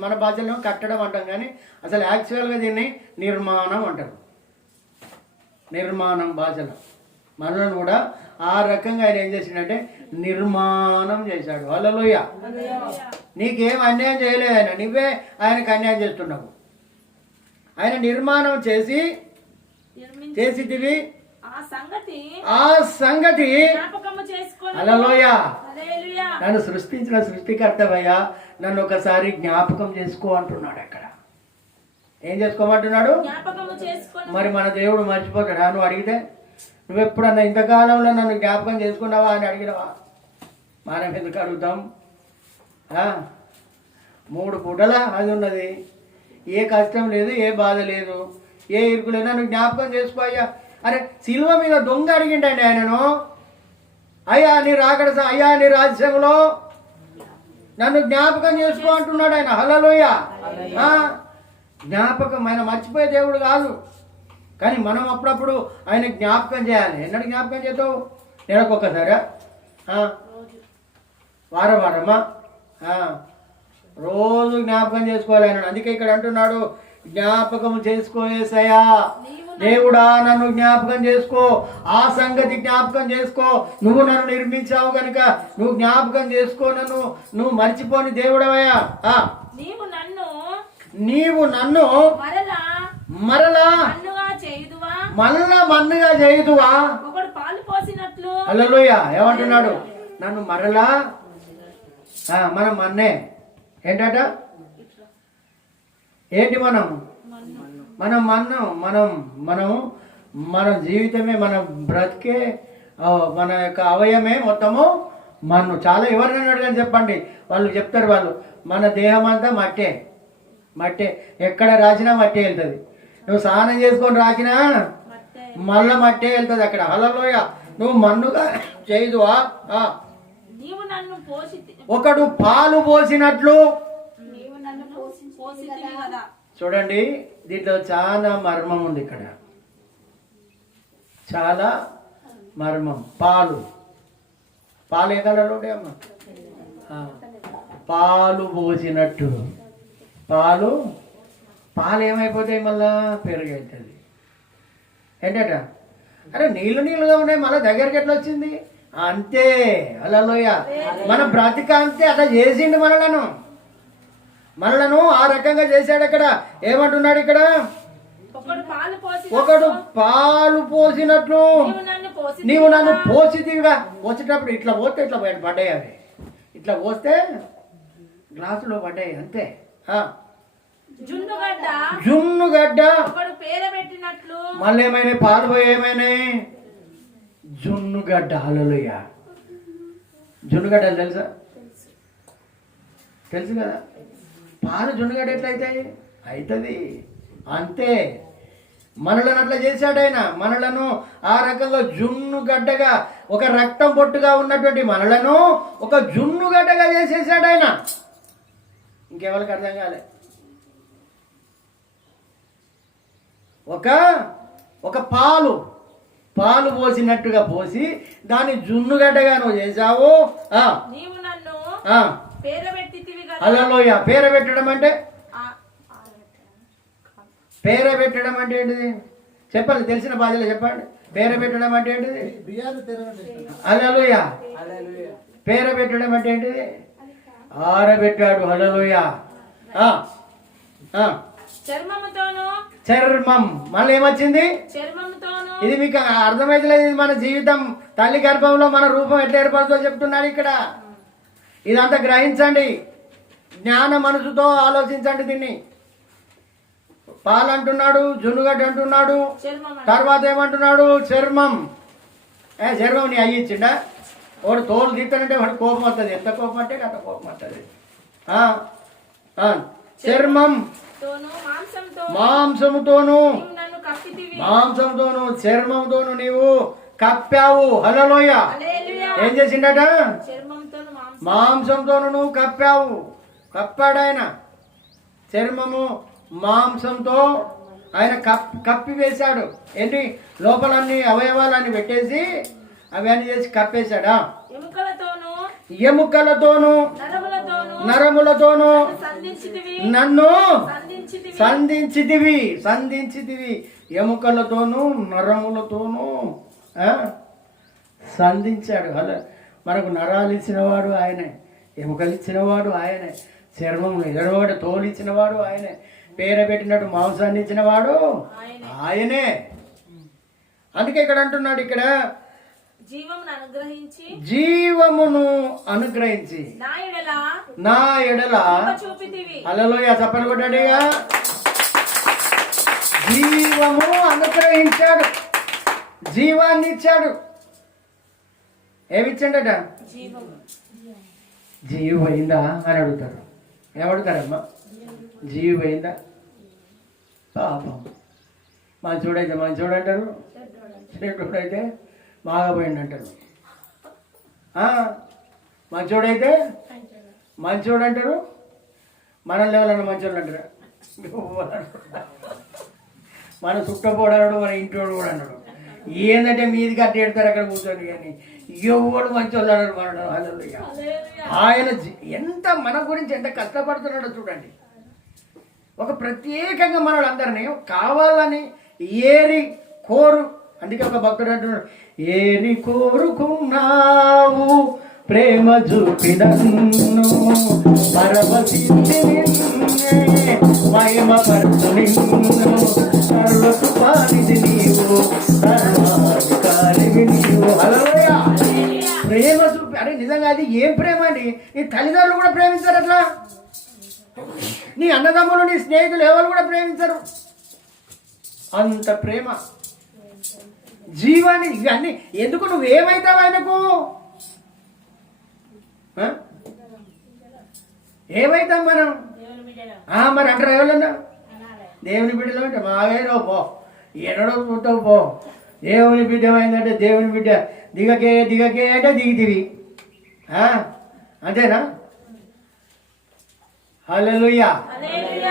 మన భాషలో కట్టడం అంటాం, కానీ అసలు యాక్చువల్గా దీన్ని నిర్మాణం అంటారు. నిర్మాణం భాషలో మనలను కూడా ఆ రకంగా ఆయన ఏం చేసిండంటే నిర్మాణం చేశాడు. హల్లెలూయా. నీకేం అన్యాయం చేయలేదు ఆయన, నువ్వే ఆయనకు అన్యాయం చేస్తున్నావు. ఆయన నిర్మాణం చేసితివి. ఆ సంగతి జ్ఞాపకము చేసుకొని. హల్లెలూయా. హల్లెలూయా. నన్ను సృష్టించిన సృష్టికర్తవయ్యా, నన్ను ఒకసారి జ్ఞాపకం చేసుకో అంటున్నాడు. అక్కడ ఏం చేసుకోమంటున్నాడు? జ్ఞాపకము చేసుకొని. మరి మన దేవుడు మర్చిపోతాడా? నువ్వు అడిగితే నువ్వు ఎప్పుడన్నా ఇంతకాలంలో నన్ను జ్ఞాపకం చేసుకున్నావా అని అడిగినవా? మనం ఎందుకు అడుగుతాం? 3 పూటల అది ఉన్నది, ఏ కష్టం లేదు, ఏ బాధ లేదు, ఏ ఇరుకు లేదు, నన్ను జ్ఞాపకం చేసుకో అయ్యా. అరే సిలువ మీద దొంగ అడిగిండండి ఆయనను, అయ్యా నీ అయ్యా నీ రాజ్యంలో నన్ను జ్ఞాపకం చేసుకో అంటున్నాడు ఆయన. హల్లెలూయా. జ్ఞాపకం ఆయన మర్చిపోయే దేవుడు కాదు, కానీ మనం అప్పుడప్పుడు ఆయన జ్ఞాపకం చేయాలి. ఎన్నడు జ్ఞాపకం చేస్తావు? నెలకొకసారా? వారమా? రోజు జ్ఞాపకం చేసుకోవాలి ఆయన. అందుకే ఇక్కడ అంటున్నాడు, జ్ఞాపకం చేసుకోయేసయ్యా దేవుడా, నన్ను జ్ఞాపకం చేసుకో, ఆ సంగతి జ్ఞాపకం చేసుకో. నువ్వు నన్ను నిర్మించావు కనుక నువ్వు జ్ఞాపకం చేసుకో, నువ్వు మర్చిపోని దేవుడవయ్యా. నీవు నన్ను మరలా మన్నుగా చేయుదువా? హల్లెలూయా. ఏమంటున్నాడు? నన్ను మరలా మనం మన్నే ఏంటట? ఏంటి మన జీవితమే, మన బ్రతికే, మన యొక్క అవయమే మొత్తము మన్ను. చాలా ఎవరినైనా అడగని చెప్పండి, వాళ్ళు చెప్తారు. మన దేహం అంతా మట్టే, ఎక్కడ రాసినా మట్టే వెళ్తుంది. నువ్వు స్నానం చేసుకొని రాసినా మళ్ళా మట్టే వెళ్తుంది అక్కడ. హల్లెలూయా. నువ్వు మన్నుగా చేయుదువా? ఒకడు పాలు పోసినట్లు. చూడండి, దీంట్లో చాలా మర్మం ఉంది. ఇక్కడ చాలా మర్మం. పాలు ఏ కలర్లో ఉంటాయి అమ్మా? పాలు పోసినట్టు. పాలు ఏమైపోతాయి? మళ్ళా పెరుగు అవుతుంది. ఏంటట? అరే నీళ్ళుగా ఉన్నాయి, మళ్ళీ దగ్గరికి ఎట్లా వచ్చింది? అంతే. హల్లెలూయా. మన బ్రతిక అంతే, అట్లా చేసిండు మనలను ఆ రకంగా చేశాడు. అక్కడ ఏమంటున్నాడు? ఇక్కడ ఒకడు పాలు పోసినట్లు నీవు నన్ను పోసిదిగా. పోసేటప్పుడు ఇట్లా పోస్తే ఇట్లా పడ్డాయి. అవి ఇట్లా పోస్తే గ్లాసులో పడ్డాయి. అంతే. జున్నుగడ్డ మళ్ళీ ఏమైనా పాలు పోయి ఏమైనాయి? జున్నుగడ్డ. హల్లెలూయా. జున్నుగడ్డలు తెలుసు కదా. పాలు జున్నుగడ్డ ఎట్లయితాయి? అవుతుంది. అంతే. మనలను అట్లా చేశాడు ఆయన. మనలను ఆ రకంగా జున్నుగడ్డగా, ఒక రక్తం పొట్టుగా ఉన్నటువంటి మనలను ఒక జున్నుగడ్డగా చేసేసాడు ఆయన. ఇంకెవరికి అర్థం కాలే? ఒక పాలు పోసినట్టుగా పోసి దాన్ని జున్నుగడ్డగా నువ్వు చేసావు. నీవు నన్ను పేరబెట్టితివి కదా. హల్లెలూయా. పేరబెట్టడం అంటే ఏంటిది చెప్పాలి, తెలిసిన భాషలో చెప్పండి. పేరబెట్టడం అంటే ఏంటిది? హల్లెలూయా. పేరబెట్టడం అంటే ఏంటిది? ఆరబెట్టాడు. హల్లెలూయా. చర్మం మళ్ళీ ఏమొచ్చింది? ఇది మీకు అర్థమైతలేదు. ఇది మన జీవితం, తల్లి గర్భంలో మన రూపం ఎట్లా ఏర్పడుతుందో చెప్తున్నాడు ఇక్కడ. ఇదంతా గ్రహించండి, జ్ఞాన మనసుతో ఆలోచించండి. దీన్ని పాలు అంటున్నాడు, జున్నుగడ్డ అంటున్నాడు, తర్వాత ఏమంటున్నాడు? చర్మం. చర్మం నీ అయ్యి ఇచ్చిండా? వాడు తోలు తీస్తానంటే వాడు కోపం వస్తుంది. ఎంత కోపం అంటే అంత కోపం వస్తుంది. చర్మం మాంసముతోను చర్మంతోను నీవు కప్పావు. హల్లెలూయా. ఏం చేసిండట? మాంసంతోను నువ్వు కప్పాడు ఆయన. చర్మము మాంసంతో ఆయన కప్పి వేశాడు. ఏంటి? లోపలన్నీ అవయవాలన్నీ పెట్టేసి అవన్నీ చేసి కప్పేశాడా? ఎముకలతోను నరములతోను నన్ను సంధించితివి. ఎముకలతోను నరములతోను సంధించాడు. అలా మనకు నరాలు ఇచ్చినవాడు ఆయనే, ఎముకలు ఇచ్చినవాడు ఆయనే, చర్మం ఎగరవాడు, తోలు ఇచ్చినవాడు ఆయనే, పేరబెట్టినట్టు మాంసాన్ని ఇచ్చినవాడు ఆయనే. అందుకే ఇక్కడ అంటున్నాడు, ఇక్కడ జీవమును అనుగ్రహించి నా ఎడల హల్లెలూయా చెప్పలు కొట్టాడుగా. జీవము అనుగ్రహించాడు, జీవాన్ని ఇచ్చాడు. ఏమిచ్చాడట? జీవి పోయిందా అని అడుగుతారు. ఏమడుగుతారమ్మా? జీవి పోయిందా? పాపం. మంచోడైతే మంచోడు అంటారు, చెడ్డోడైతే బాగపోయింది అంటారు. మంచోడైతే మంచోడు అంటారు, మనల్ని ఎవరన్నా మంచోళ్ళు అంటారు. మన చుట్టపోడాడు, మన ఇంటోడు కూడా అన్నాడు. ఏంటంటే మీది కట్టి ఎడతారు అక్కడ కూర్చొని, కానీ ఎవడు మంచోళ్ళు అన్నాడు మనడు. హల్లెలూయా. ఆయన ఎంత మన గురించి ఎంత కష్టపడుతున్నాడో చూడండి. ఒక ప్రత్యేకంగా మనడు అందరినీ కావాలని ఏరి కోరు. అందుకే ఒక భక్తుడు అంటున్నాడు, ఏరి కోరుకున్నావు ప్రేమ చూపి నన్ను, పరవశించి నిన్నే మహిమపరచు నిన్ను, సర్వకృపానిధి నీవు, సర్వాధికారివి నీవు. హల్లెలూయా. ప్రేమ చూపి. అరే నిజంగా అది ఏం ప్రేమ అండి! నీ తల్లిదండ్రులు కూడా ప్రేమించారు అట్లా, నీ అన్నదమ్ములు, నీ స్నేహితులు ఎవరు కూడా ప్రేమించరు. అంత ప్రేమ, జీవాన్ని. ఇవన్నీ ఎందుకు? నువ్వేమైతావు ఆయనకు? ఏమైతాం మనం? మరి అంటారు ఎవరన్నా? దేవుని బిడ్డలు అంటే మావేనో పో, ఎన్నడో చూస్తావు పో. దేవుని బిడ్డ అయిందంటే దేవుని బిడ్డ దిగకే అంటే దిగితివి. అంతేనా? హల్లెలూయా.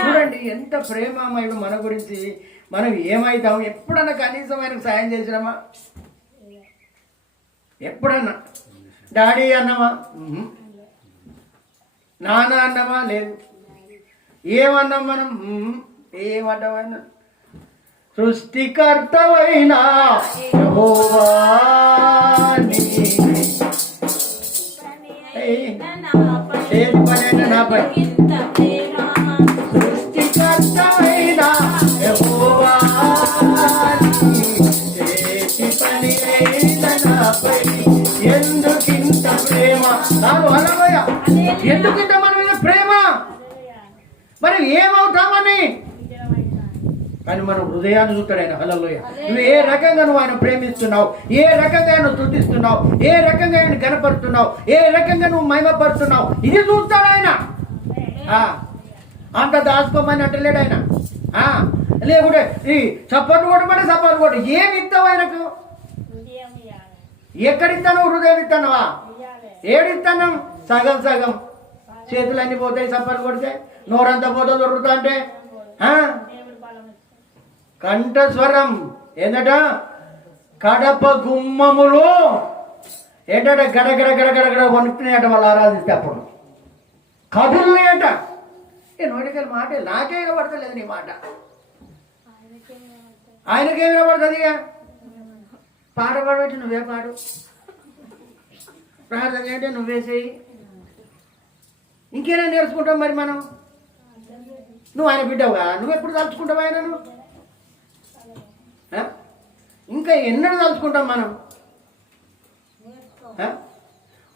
చూడండి ఎంత ప్రేమమయుడు మన గురించి. మనం ఏమైతాం? ఎప్పుడన్నా కనీసం ఆయనకు సాయం చేసినామా? ఎప్పుడన్నా డాడీ అన్నామా? నాన్న అన్నామా? లేదు. ఏమన్నాం మనం? ఏమంటామైనా? సృష్టికర్తవైన యెహోవా ఏది పనైనా నాపై, సృష్టికర్తవైన యెహోవా ఏది పని అయినా నాపై, ఎందుకింత ప్రేమ? హల్లెలూయా. ఎందుకింత మన మీద ప్రేమ? మనం ఏమవుతామని. కానీ మనం హృదయాన్ని చూస్తాడు ఆయన. హల్లెలూయా. నువ్వు ఏ రకంగా నువ్వు ఆయన ప్రేమిస్తున్నావు, ఏ రకంగా ఆయన స్తుతిస్తున్నావు, ఏ రకంగా ఆయన కనపడుతున్నావు, ఏ రకంగా నువ్వు మహిమపడుతున్నావు, ఇది చూస్తాడు ఆయన. అంత దాచుకోమని అంటలేడు ఆయన. లేకుంటే ఈ సపోర్ట్ కొట్టమంటే సపోర్ట్ కొట్టు. ఏమి ఇస్తావు ఆయనకు? ఎక్కడిస్తాను? హృదయం ఇస్తానవా? ఏడిస్తాను? సగం సగం. చేతులన్నీ పోతాయి సపోర్ట్ కొడితే, నోరంతా పోతా దొరుకుతా అంటే. కంఠస్వరం ఏంటట? కడప గుమ్మములు ఏంటంటే గడగడ గడగడ గడ వణుకుతున్నాయట. వాళ్ళు ఆరాధిస్తే అప్పుడు కదులున్నాయట. నోటికెళ్ళి మాట నాకే వినబడతలేదు నీ మాట. ఆయనకేం వినబడుతుంది? ఇక పాట పాడబెట్టి నువ్వే పాడు, ప్రార్థన ఏంటంటే నువ్వే చేయి. ఇంకేనా నేర్చుకుంటాం మరి మనం? నువ్వు ఆయన బిడ్డవుగా, నువ్వు ఎప్పుడు తలుచుకుంటావు ఆయనను? ఇంకా ఎన్నడూ తలుచుకుంటాం మనం?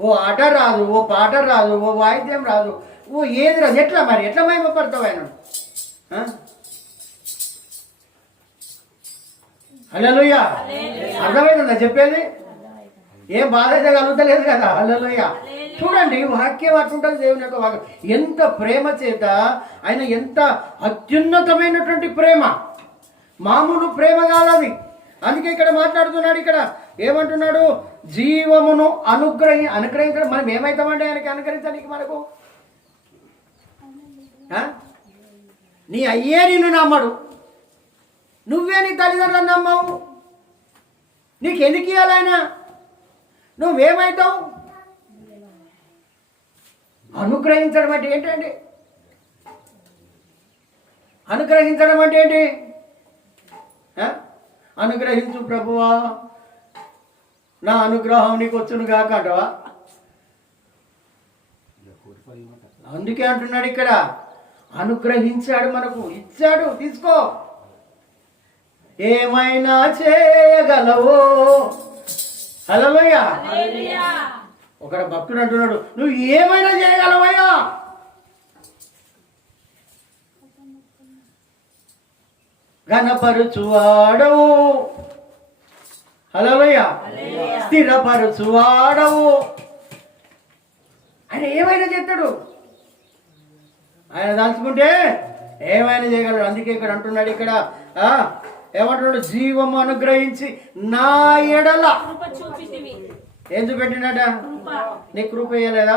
ఓ ఆట రాదు, ఓ పాట రాదు, ఓ వాయిద్యం రాదు, ఓ ఏది రాదు. ఎట్లా మరి ఎట్లా మహిమపడతావు ఆయన? హల్లెలూయా. అర్థమైందా చెప్పేది? ఏం బాధ అయితే కలుగుతలేదు కదా. హల్లెలూయా. చూడండి వాక్యం అట్లుంటుంది. దేవుని యొక్క వాక్యం ఎంత ప్రేమ చేత ఆయన, ఎంత అత్యున్నతమైనటువంటి ప్రేమ, మామూలు ప్రేమ కాదది. అందుకే ఇక్కడ మాట్లాడుతున్నాడు. ఇక్కడ ఏమంటున్నాడు? జీవమును అనుగ్రహించడం. మనం ఏమవుతామంటే ఆయనకి అనుగ్రహించడానికి మనకు నీ అయ్యే నిన్ను నమ్మడు, నువ్వే నీ తల్లిదండ్రులను నమ్మవు. నీకు ఎందుకు ఇవ్వాలైనా? నువ్వేమవుతావు? అనుగ్రహించడం అంటే ఏంటండి? అనుగ్రహించడం అంటే ఏంటి? అనుగ్రహించు ప్రభువా, నా అనుగ్రహం నీకు వచ్చును కాక అంటవా? అందుకే అంటున్నాడు ఇక్కడ, అనుగ్రహించాడు, మనకు ఇచ్చాడు, తీసుకో. ఏమైనా చేయగలవో. హల్లెలూయా. ఒక భక్తుడు అంటున్నాడు, నువ్వు ఏమైనా చేయగలవయ్యా. ఘనపరుచువాడవు. హల్లెలూయా. స్థిరపరుచువాడవు. ఆయన ఏమైనా చేస్తాడు. ఆయన దాచుకుంటే ఏమైనా చేయగలడు. అందుకే ఇక్కడ అంటున్నాడు, ఇక్కడ ఏమంటున్నాడు? జీవము అనుగ్రహించి నా ఎడల ఏం చూపెట్టినట? నీ కృప ఇయ్యలేదా?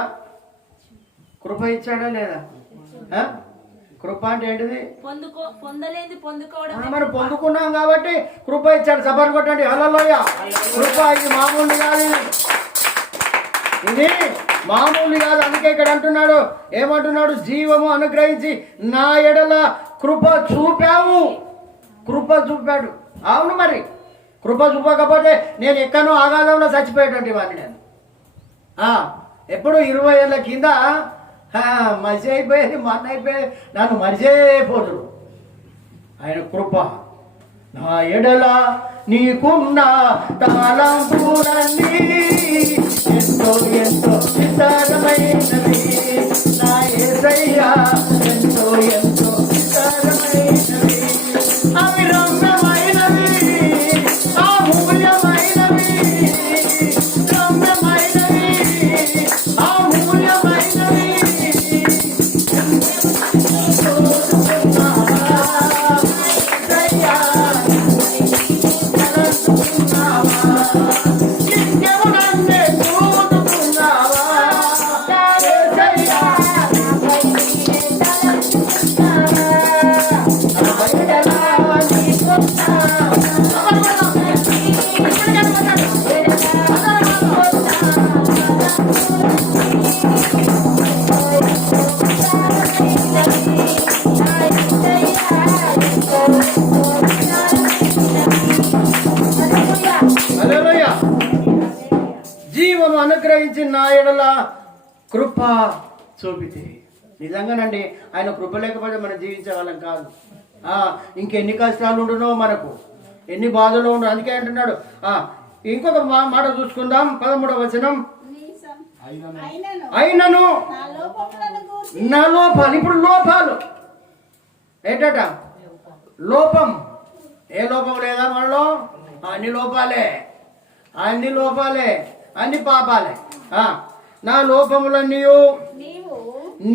కృప ఇచ్చాడా లేదా? కృప అంటే ఏంటిది? మనం పొందుకున్నాం కాబట్టి కృప ఇచ్చాడు. సభను కొట్టండి. హల్లెలూయా. కృప ఇది మామూలు కాదు, ఇది మామూలు కాదు. అందుకే ఇక్కడ అంటున్నాడు, ఏమంటున్నాడు? జీవము అనుగ్రహించి నా ఎడల కృప చూపావు. కృప చూపాడు. అవును, మరి కృప చూపకపోతే నేను ఎక్కడో ఆగాధంలో చచ్చిపోయేటువంటి వాడిని. నేను ఎప్పుడు 20 ఏళ్ళ కింద మనిషి అయిపోయేది, మన అయిపోయేది, నన్ను మరిచేపోదు. ఆయన కృప నా ఎడల నీకున్న తలంపులన్నీ ఎంతో ఎంతో విస్తారమైనవి. నా యేసయ్యా ఎంతో ఎంతో విస్తారమైనవి. అవి రమ్యమైనవి, అమూల్యమైనవి. రమ్యమైనవి, అమూల్యమైనవి. జీవము అనుగ్రహించి నా ఎడల కృప చూపితే. నిజంగానండి, ఆయన కృప లేకపోతే మనం జీవించే వాళ్ళం కాదు. ఇంకెన్ని కష్టాలు ఉండునో మనకు, ఎన్ని బాధలు ఉండవు. అందుకే అంటున్నాడు. ఇంకొక మాట చూసుకుందాం. 13వ వచనం. అయినను నా లోపాలు. ఇప్పుడు లోపాలు ఏంటట? లోపం. ఏ లోపం లేదా మనలో? అన్ని లోపాలే, అన్ని లోపాలే, అన్ని పాపాలే. నా లోపములన్నీ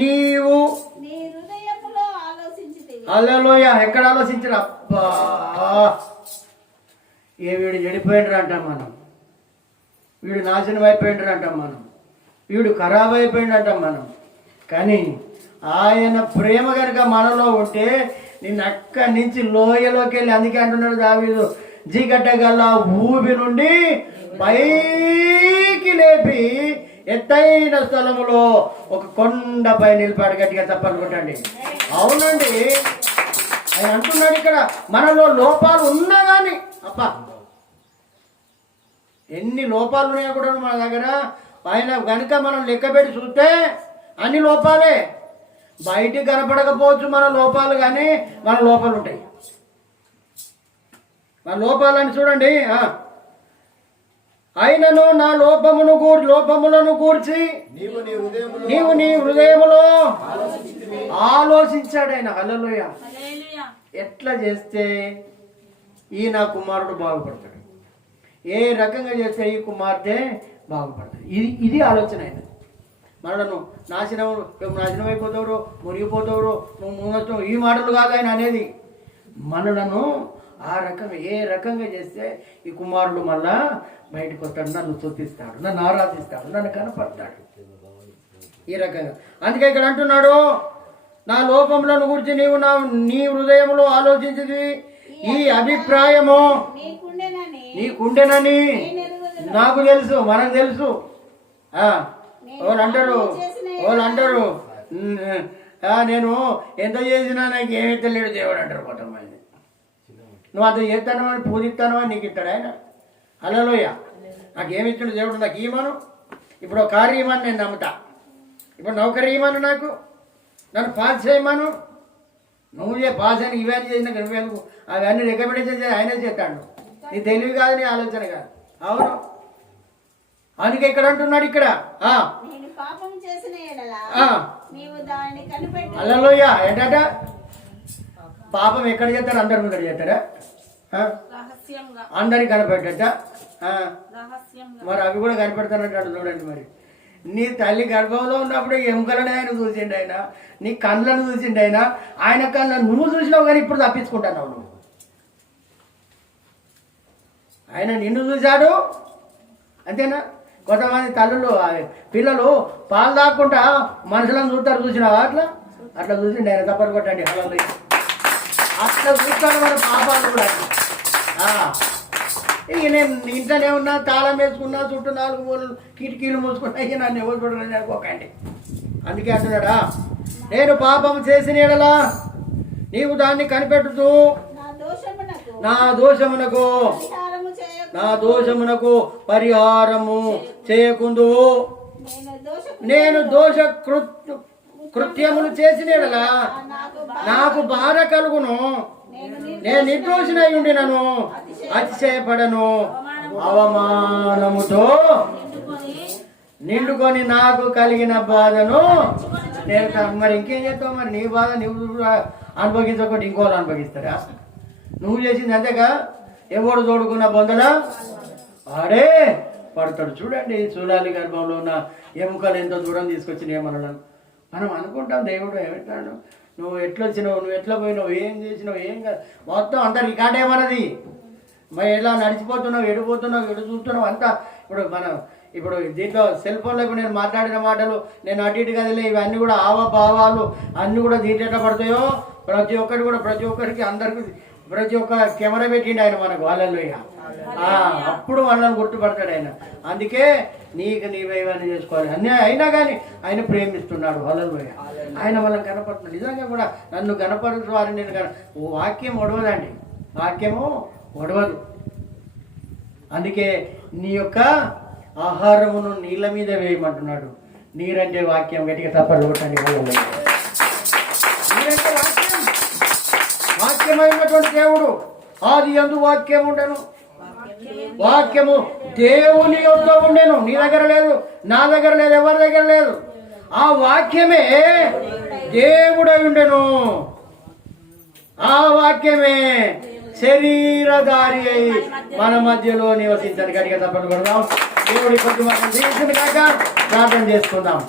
నీవు హల్లెలూయా. ఎక్కడ ఆలోచించరు? అబ్బా, వీడు చెడిపోయిండ్రు అంటాం మనం, వీడు నాశనం అయిపోయిండ్రు అంటాం మనం, వీడు ఖరాబ్ అయిపోయిండు అంటాం మనం. కానీ ఆయన ప్రేమ కనుక మనలో ఉంటే నిన్ను అక్కడి నుంచి లోయలోకి వెళ్ళి, అందుకే అంటున్నాడు దావీదు, జిగట గల ఊబి నుండి పైకి లేపి ఎత్తైన స్థలములో ఒక కొండపై నిలిపాడు. గట్టిగా తప్పని కొట్టండి. అవునండి, ఆయన అంటున్నాడు ఇక్కడ, మనలో లోపాలు ఉన్నా కానీ, అబ్బా ఎన్ని లోపాలు ఉన్నాయో కూడా మన దగ్గర, ఆయన కనుక మనం లెక్కపెట్టి చూస్తే అన్ని లోపాలే. బయటికి కనపడకపోవచ్చు మన లోపాలు, కానీ మన లోపాలు ఉంటాయి. మన లోపాలని చూడండి. అయినను నా లోపములను గూర్చి నీవు నీ హృదయములో ఆలోచించాడు ఆయన. హల్లెలూయా. ఎట్లా చేస్తే ఈ నా కుమారుడు బాగుపడతాడు, ఏ రకంగా చేస్తే ఈ కుమార్తె బాగుపడతాడు, ఇది ఆలోచన ఆయన. మనను నాశనమైపోతాడు, మునిగిపోతాడు, నువ్వు ముంగొస్తావు, ఈ మాటలు కాదు ఆయన అనేది. మనలను ఆ రకంగా ఏ రకంగా చేస్తే ఈ కుమారుడు మళ్ళా బయటకు వస్తాడు, నన్ను స్తుతిస్తాడు, నన్ను ఆరాధిస్తాడు, నన్ను కనపడతాడు, ఈ రకంగా. అందుకే ఇక్కడ అంటున్నాడు, నా లోపములను గురించి నీ హృదయంలో ఆలోచించింది, ఈ అభిప్రాయము నీకుండెనని నాకు తెలుసు, మనకు తెలుసు. వాళ్ళు అంటారు నేను ఎంత చేసినా నాకు ఏమీ తెలియదు దేవుడు అంటారు కొంతమంది. నువ్వు అంత చేస్తాను అని పూజిస్తాను అని నీకు ఇస్తాడు ఆయన. హల్లెలూయా. నాకేమి ఇచ్చాడు దేవుడు, నాకు ఈమను. ఇప్పుడు ఒక కారు ఇమ్మని నేను నమ్ముతా, ఇప్పుడు నౌకరీ ఇమ్మను, నన్ను పాస్ చేయమను, నువ్వు పాస్ అని ఇవన్నీ చేసినా నువ్వేందుకు అవన్నీ రికమెండేషన్ చేసి ఆయనే చేస్తాడు. నీ తెలివి కాదు, నీ ఆలోచన కాదు. అవును, అందుకే ఇక్కడ అంటున్నాడు ఇక్కడ, హల్లెలూయా. ఏంటట పాపం ఎక్కడ చేస్తారు? అందరి ముందర చేస్తారా? అందరికి కనపెట్టట. మరి అవి కూడా కనిపెడతానంటాడు. చూడండి, మరి నీ తల్లి గర్భంలో ఉన్నప్పుడు ఎముకలను ఆయన చూసిండు, ఆయన నీ కళ్ళను చూసిండు, ఆయన కళ్ళను నువ్వు చూసినావు, కానీ ఇప్పుడు తప్పించుకుంటున్నావు నువ్వు. ఆయన నిన్ను చూశాడు, అంతేనా? కొంతమంది తల్లులు పిల్లలు పాలు తాక్కుంటా మనుషులను చూస్తారు, చూసినావా? అట్లా చూసిండు ఆయన. తప్పని కొట్టండి. హల్లెలూయా. అట్లా చూస్తాను మన పాపాలు కూడా. ఇక నేను ఇంట్లోనే ఉన్నా, తాళం వేసుకున్నా, చుట్టూ 4 మూలలు కిటికీలు మూసుకున్నా, ఇక నన్ను ఎవరు చూడని అనుకోకండి. అందుకే అంటున్నాడా, నేను పాపం చేసిన ఎడలా నీవు దాన్ని కనిపెట్టుతూ నా దోషమునకు పరిహారము చేయకుందు, నేను దోష కృత్యములు చేసిన ఎడలా నాకు బాధ కలుగును, నేను నిర్దోషినై ఉండినను అతిశయపడను, అవమానముతో నిండుకొని నాకు కలిగిన బాధను నేను. మరి ఇంకేం చేస్తావు? మరి నీ బాధ నువ్వు అనుభవించకుండా ఇంకోళ్ళు అనుభవిస్తారా? నువ్వు చేసింది అంతేగా. ఎవడు తోడుకున్న బొందడా వాడే పడతాడు. చూడండి, చూడాలి గర్భంలో ఉన్న ఎముకలు ఎంతో దూరం తీసుకొచ్చినాయి మనలను. మనం అనుకుంటాం దేవుడు ఏమిటాడు, నువ్వు ఎట్లా వచ్చినావు, నువ్వు ఎట్లా పోయినావు, ఏం చేసినావు, ఏం కాదు, మొత్తం అంతా రికార్డే మనది. మరి ఎలా నడిచిపోతున్నావు, ఎడిపోతున్నావు, ఎడు చూస్తున్నావు అంతా. ఇప్పుడు దీంట్లో సెల్ ఫోన్లో ఇప్పుడు నేను మాట్లాడిన మాటలు, నేను అటు ఇటు కదిలే ఇవన్నీ కూడా భావాలు అన్నీ కూడా దీంట్లో ఎట్లా పడతాయో ప్రతి ఒక్కరికి అందరికి ప్రతి ఒక్క కెమెరా పెట్టిండు ఆయన మనకు. హల్లెలూయా. అప్పుడు మనల్ని గుర్తుపడతాడు ఆయన. అందుకే నీవే ఇవన్నీ చేసుకోవాలి అన్నీ అయినా కానీ ఆయన ప్రేమిస్తున్నాడు. హల్లెలూయా. ఆయన మనల్ని కనపడుతున్నాడు. నిజంగా కూడా నన్ను కనపరుచు వారిని నేను వాక్యం ఒడవదండి, వాక్యము ఒడవదు. అందుకే నీ యొక్క ఆహారమును నీళ్ళ మీద వేయమంటున్నాడు. నీరంటే వాక్యం. గట్టిగా తప్పలు కొట్టండి. నీరంటే వాక్యం, వాక్యమైనటువంటి దేవుడు. ఆది యందు వాక్యం ఉండెను, వాక్యము దేవుని యొద్ద ఉండెను. నీ దగ్గర లేదు, నా దగ్గర లేదు, ఎవరి దగ్గర లేదు. ఆ వాక్యమే దేవుడై ఉండెను. ఆ వాక్యమే శరీరధారి అయి మన మధ్యలో నివసించాడు. గట్టిగా తప్పలు కొడదాం. దేవుడి కొద్ది మనం దీవించిన కాక ప్రార్థన చేసుకుందాం.